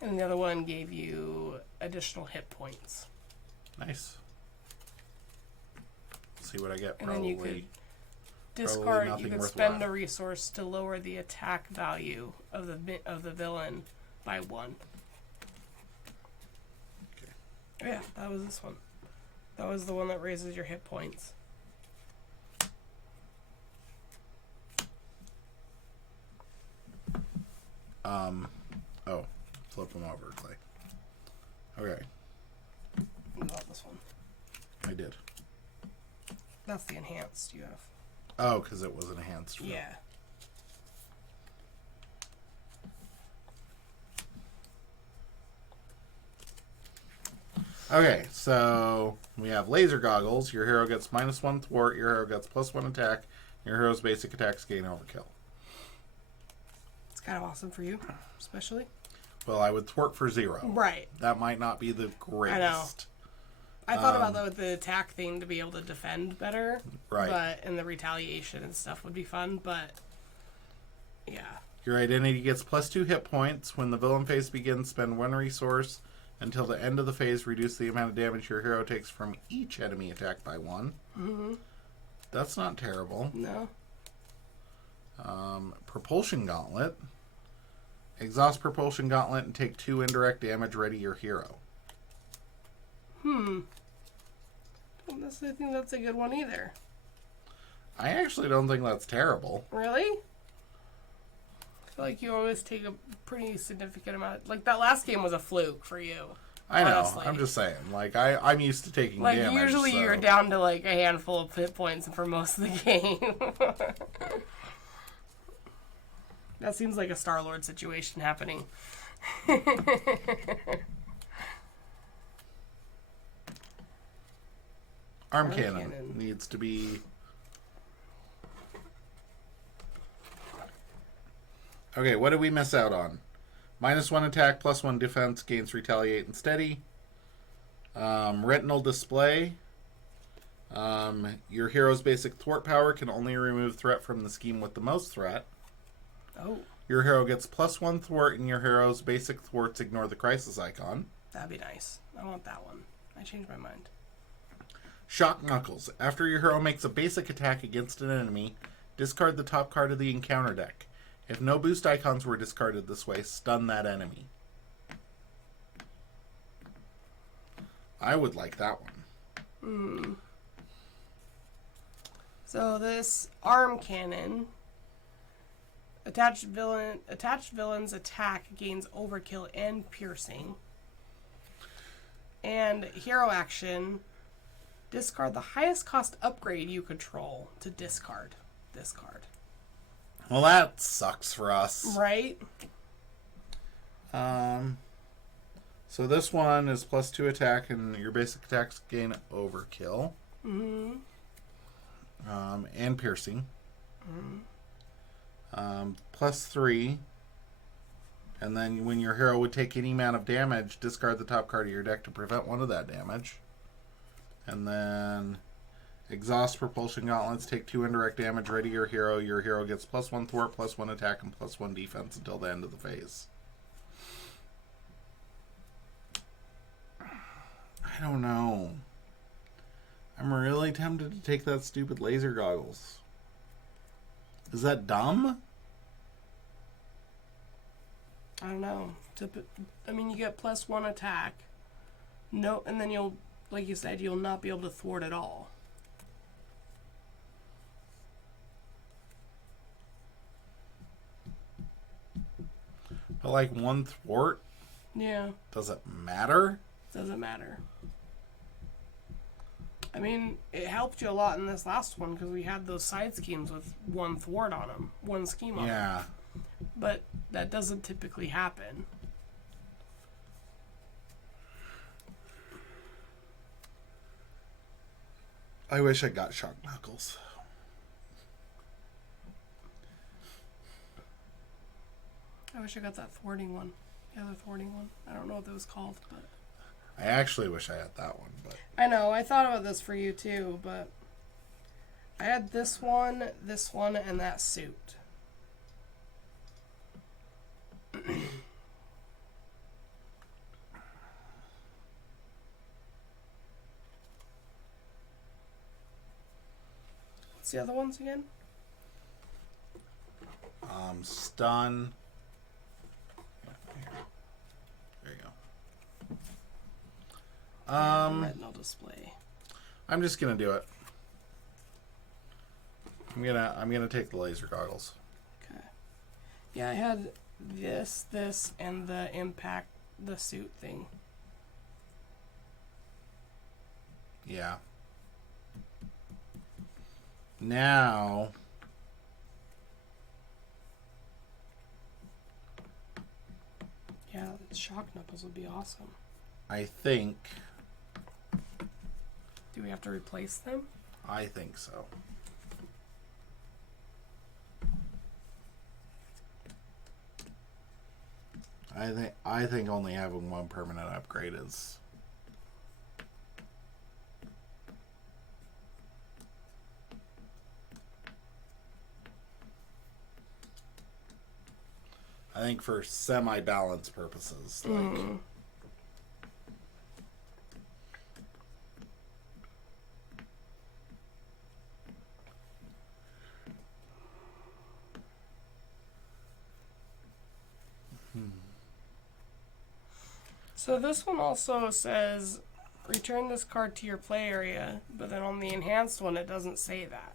And the other one gave you additional hit points. Nice. See what I get. And Probably. then you could discard. You nothing could worthwhile. spend a resource to lower the attack value of the villain by 1. Okay. Oh yeah, that was this one. That was the one that raises your hit points. Oh, flip them over, Clay. Okay, You got this one. I did. That's the enhanced you have. Oh, because it was enhanced. Yeah. Okay, so we have laser goggles. Your hero gets -1 thwart. Your hero gets +1 attack. Your hero's basic attacks gain overkill. It's kind of awesome for you, especially. Well, I would thwart for 0. Right. That might not be the greatest. I thought about that with the attack thing to be able to defend better. Right. But and the retaliation and stuff would be fun, but yeah. Your identity gets +2 hit points. When the villain phase begins, spend 1 resource until the end of the phase. Reduce the amount of damage your hero takes from each enemy attack by 1. Mm-hmm. That's not terrible. No. Propulsion Gauntlet. Exhaust Propulsion Gauntlet and take 2 indirect damage. Ready your hero. I don't necessarily think that's a good one either. I actually don't think that's terrible. Really? I feel like you always take a pretty significant amount. Like that last game was a fluke for you. I know. Honestly. I'm just saying. Like I'm used to taking Like damage. usually so. you're down to like a handful of hit points for most of the game. That seems like a Star-Lord situation happening. Arm cannon needs to be. Okay, what did we miss out on? -1 attack, +1 defense, gains retaliate and steady. Retinal display. Your hero's basic thwart power can only remove threat from the scheme with the most threat. Oh, Your hero gets +1 thwart, and your hero's basic thwarts ignore the crisis icon. that'd be nice. I want that one. I changed my mind. Shock Knuckles. After your hero makes a basic attack against an enemy, discard the top card of the encounter deck. If no boost icons were discarded this way, stun that enemy. I would like that one. So this arm cannon, attached villain's attack gains overkill and piercing. And hero action, discard the highest cost upgrade you control to discard this card. Well, that sucks for us. Right? So this one is +2 attack, and your basic attacks gain overkill. And piercing. +3. And then when your hero would take any amount of damage, discard the top card of your deck to prevent one of that damage. And then exhaust propulsion gauntlets, take 2 indirect damage, ready your hero. Your hero gets +1 thwart, +1 attack, and +1 defense until the end of the phase. I don't know. I'm really tempted to take that stupid laser goggles. Is that dumb? I don't know. I mean, you get +1 attack. No, and then you'll, like you said, you'll not be able to thwart at all. But like 1 thwart, Yeah, does it matter? doesn't matter. I mean, it helped you a lot in this last one because we had those side schemes with 1 thwart on them, 1 scheme on them. Yeah. But that doesn't typically happen. I wish I got Shock Knuckles. I wish I got that thwarting one. The other thwarting one. I don't know what that was called, but I actually wish I had that one, but I know. I thought about this for you too, but I had this one, and that suit. What's the other ones again? stun. There you go. Retinal display. I'm just gonna do it. I'm gonna take the laser goggles. Okay. Yeah, I had this, and the impact, the suit thing. Yeah. Now, Yeah, shock knuckles would be awesome. I think Do we have to replace them? so. I think only having one permanent upgrade is I think for semi-balance purposes, like So this one also says return this card to your play area, but then on the enhanced one it doesn't say that.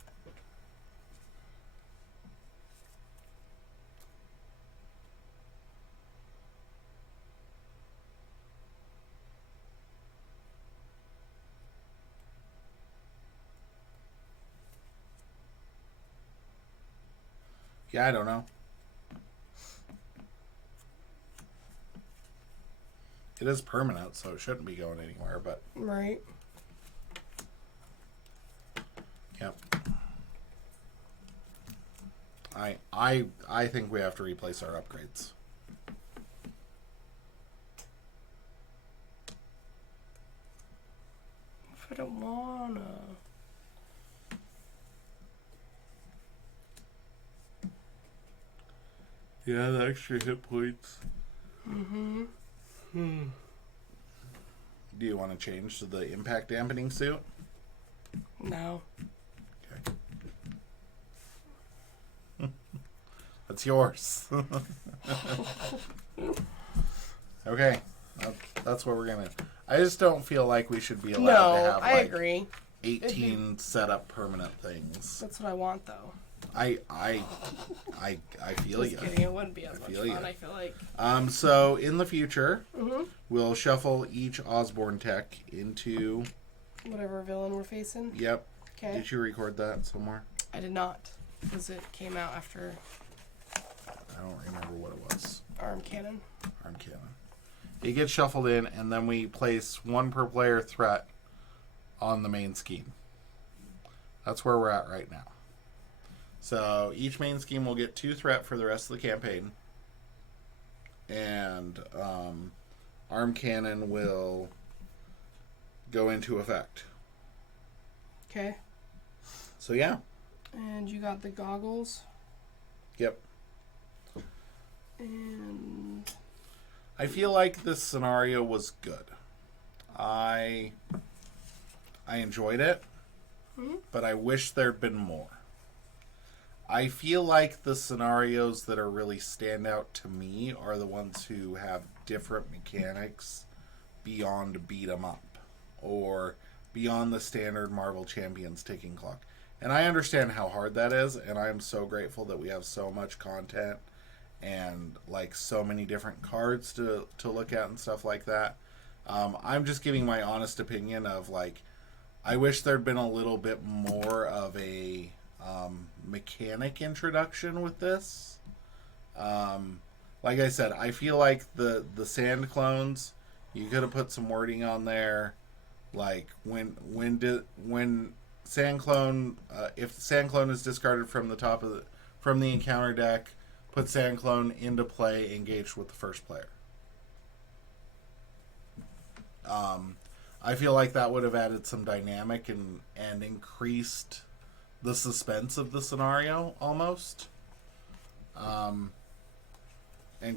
yeah, I don't know. It is permanent, so it shouldn't be going anywhere, but Right. yep. I think we have to replace our upgrades. I don't wanna. Yeah, the extra hit points. Mm-hmm. Do you want to change to the impact dampening suit? No. Okay. That's yours. Okay. That's what we're going to... I just don't feel like we should be allowed to have, I agree. 18 set-up permanent things. That's what I want, though. I feel Just you. kidding. It wouldn't be as much fun, you. I feel like. So in the future, we'll shuffle each Osborne tech into... Whatever villain we're facing. Yep. Okay. Did you record that somewhere? I did not, because it came out after I don't remember what it was. Arm Cannon. Arm cannon. It gets shuffled in, and then we place one per player threat on the main scheme. That's where we're at right now. So each main scheme will get 2 threat for the rest of the campaign. And Arm Cannon will go into effect. Okay. So yeah. And you got the goggles. Yep. And I feel like this scenario was good. I enjoyed it, but I wish there'd been more. I feel like the scenarios that are really stand out to me are the ones who have different mechanics beyond beat 'em up or beyond the standard Marvel Champions ticking clock. And I understand how hard that is, and I am so grateful that we have so much content and like so many different cards to look at and stuff like that. I'm just giving my honest opinion of like, I wish there'd been a little bit more of a mechanic introduction with this. Like I said, I feel like the sand clones, you could have put some wording on there, like when sand clone, if the sand clone is discarded from the encounter deck, put sand clone into play, engaged with the first player. I feel like that would have added some dynamic and increased the suspense of the scenario almost, and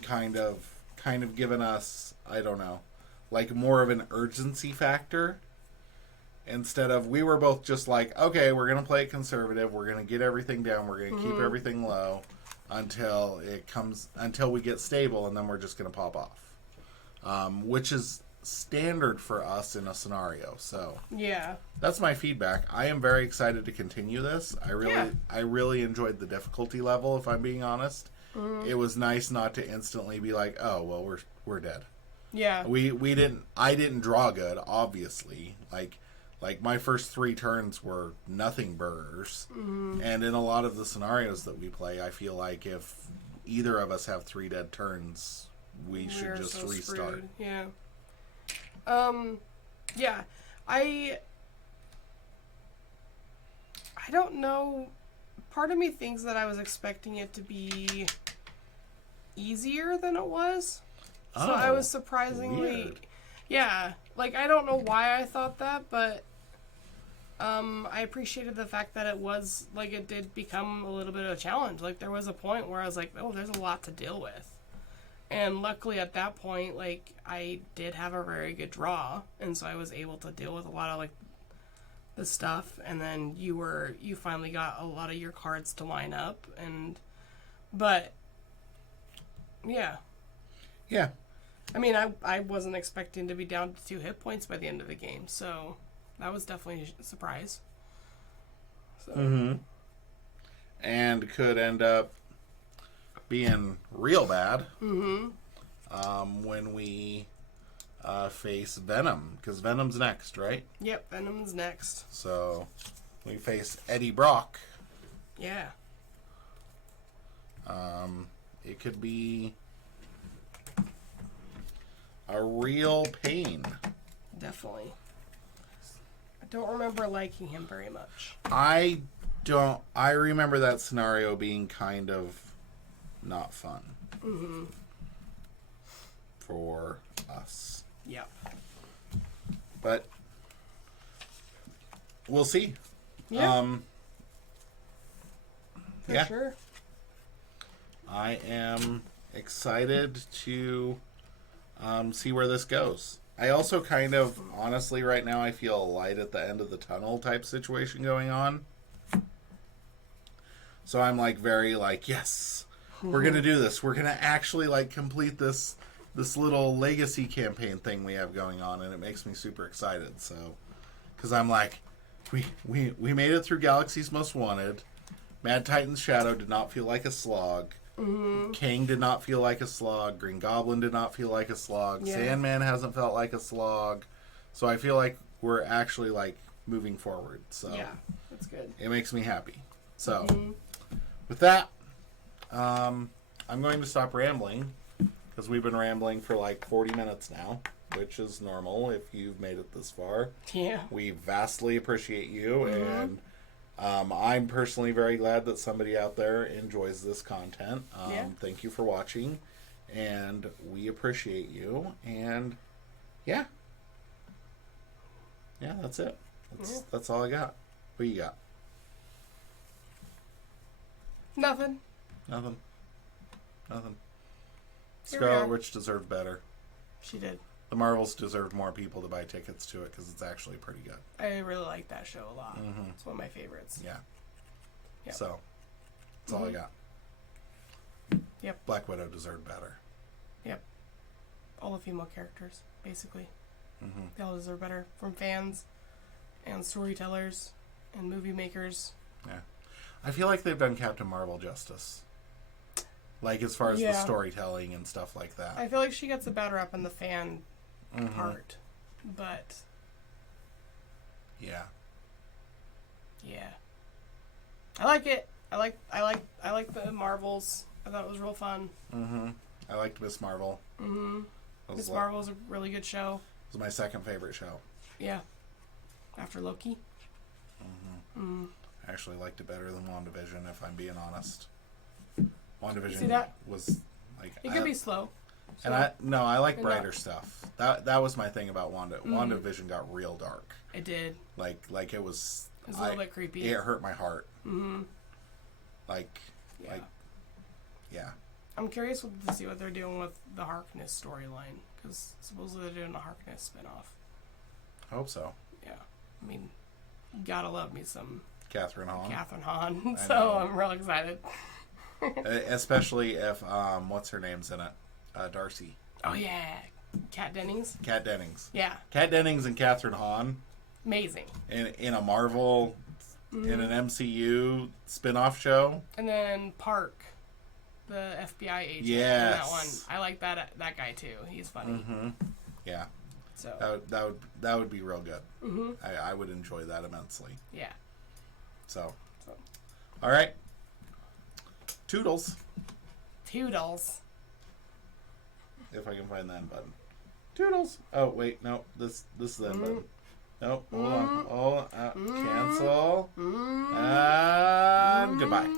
kind of given us, I don't know, like more of an urgency factor instead of, we were both just like, okay, we're gonna play it conservative, we're gonna get everything down, we're gonna keep everything low until we get stable, and then we're just gonna pop off, which is standard for us in a scenario. So yeah, that's my feedback. I am very excited to continue this. I really enjoyed the difficulty level, if I'm being honest. It was nice not to instantly be like, oh well, we're dead. Yeah, I didn't draw good, obviously. Like my first 3 turns were nothing burgers. And in a lot of the scenarios that we play, I feel like if either of us have 3 dead turns, we should just restart. Screwed. Yeah. Yeah, I don't know. Part of me thinks that I was expecting it to be easier than it was. So I was surprisingly... weird. Yeah, like, I don't know why I thought that, but I appreciated the fact that it was, like, it did become a little bit of a challenge. Like, there was a point where I was like, oh, there's a lot to deal with. And luckily at that point, like, I did have a very good draw, and so I was able to deal with a lot of, like, the stuff, and then you finally got a lot of your cards to line up, but, yeah. Yeah. I mean, I wasn't expecting to be down to 2 hit points by the end of the game, so that was definitely a surprise. So. And could end up being real bad when we face Venom, because Venom's next, right? Yep, Venom's next. So we face Eddie Brock. Yeah. It could be a real pain. Definitely. I don't remember liking him very much. I remember that scenario being kind of not fun for us. Yep. But we'll see. Yeah. For yeah. sure. I am excited to see where this goes. I also kind of, honestly, right now, I feel a light at the end of the tunnel type situation going on. So I'm like very like, yes, we're gonna do this. We're gonna actually like complete this little legacy campaign thing we have going on, and it makes me super excited. So, because I'm like, we made it through Galaxy's Most Wanted. Mad Titan's Shadow did not feel like a slog. King did not feel like a slog. Green Goblin did not feel like a slog. Yeah. Sandman hasn't felt like a slog. So I feel like we're actually like moving forward. So Yeah, that's good. it makes me happy. So with that, I'm going to stop rambling because we've been rambling for like 40 minutes now, which is normal if you've made it this far. Yeah. We vastly appreciate you, and I'm personally very glad that somebody out there enjoys this content. Yeah. Thank you for watching, and we appreciate you. And yeah, that's it. That's all I got. What you got? Nothing. Nothing. Here we Scarlet are. Witch deserved better. She did. The Marvels deserved more people to buy tickets to it because it's actually pretty good. I really like that show a lot. It's one of my favorites. Yeah. Yep. So, that's all I got. Yep. Black Widow deserved better. Yep. All the female characters, basically. They all deserve better from fans and storytellers and movie makers. Yeah. I feel like they've done Captain Marvel justice. Like, as far as the storytelling and stuff like that. I feel like she gets a better up in the fan part. But, yeah. yeah. I like it. I like the Marvels. I thought it was real fun. I liked Miss Marvel. Miss Marvel was a really good show. It was my second favorite show. Yeah. After Loki. I actually liked it better than WandaVision, if I'm being honest. WandaVision See that? was like... It could be slow. And I like brighter stuff. That was my thing about Wanda. WandaVision got real dark. It did. Like it was... It was a little bit creepy. It hurt my heart. Yeah. I'm curious to see what they're doing with the Harkness storyline, because supposedly they're doing a Harkness spinoff. I hope so. Yeah. I mean, you gotta love me some Catherine Hahn. Catherine Hahn. I So know. I'm real excited. Especially if, what's her name's in it? Darcy. Oh, yeah. Kat Dennings. Kat Dennings. Yeah. Kat Dennings and Catherine Hahn Amazing. in a Marvel, in an MCU spin-off show. And then Park, the FBI agent. Yes. In that one. I like that guy, too. He's funny. Yeah. So. That would be real good. I would enjoy that immensely. Yeah. So. All right. Toodles. Toodles. If I can find that button. Toodles. Oh wait, no. This is that button. Nope. Hold on. Cancel. And goodbye.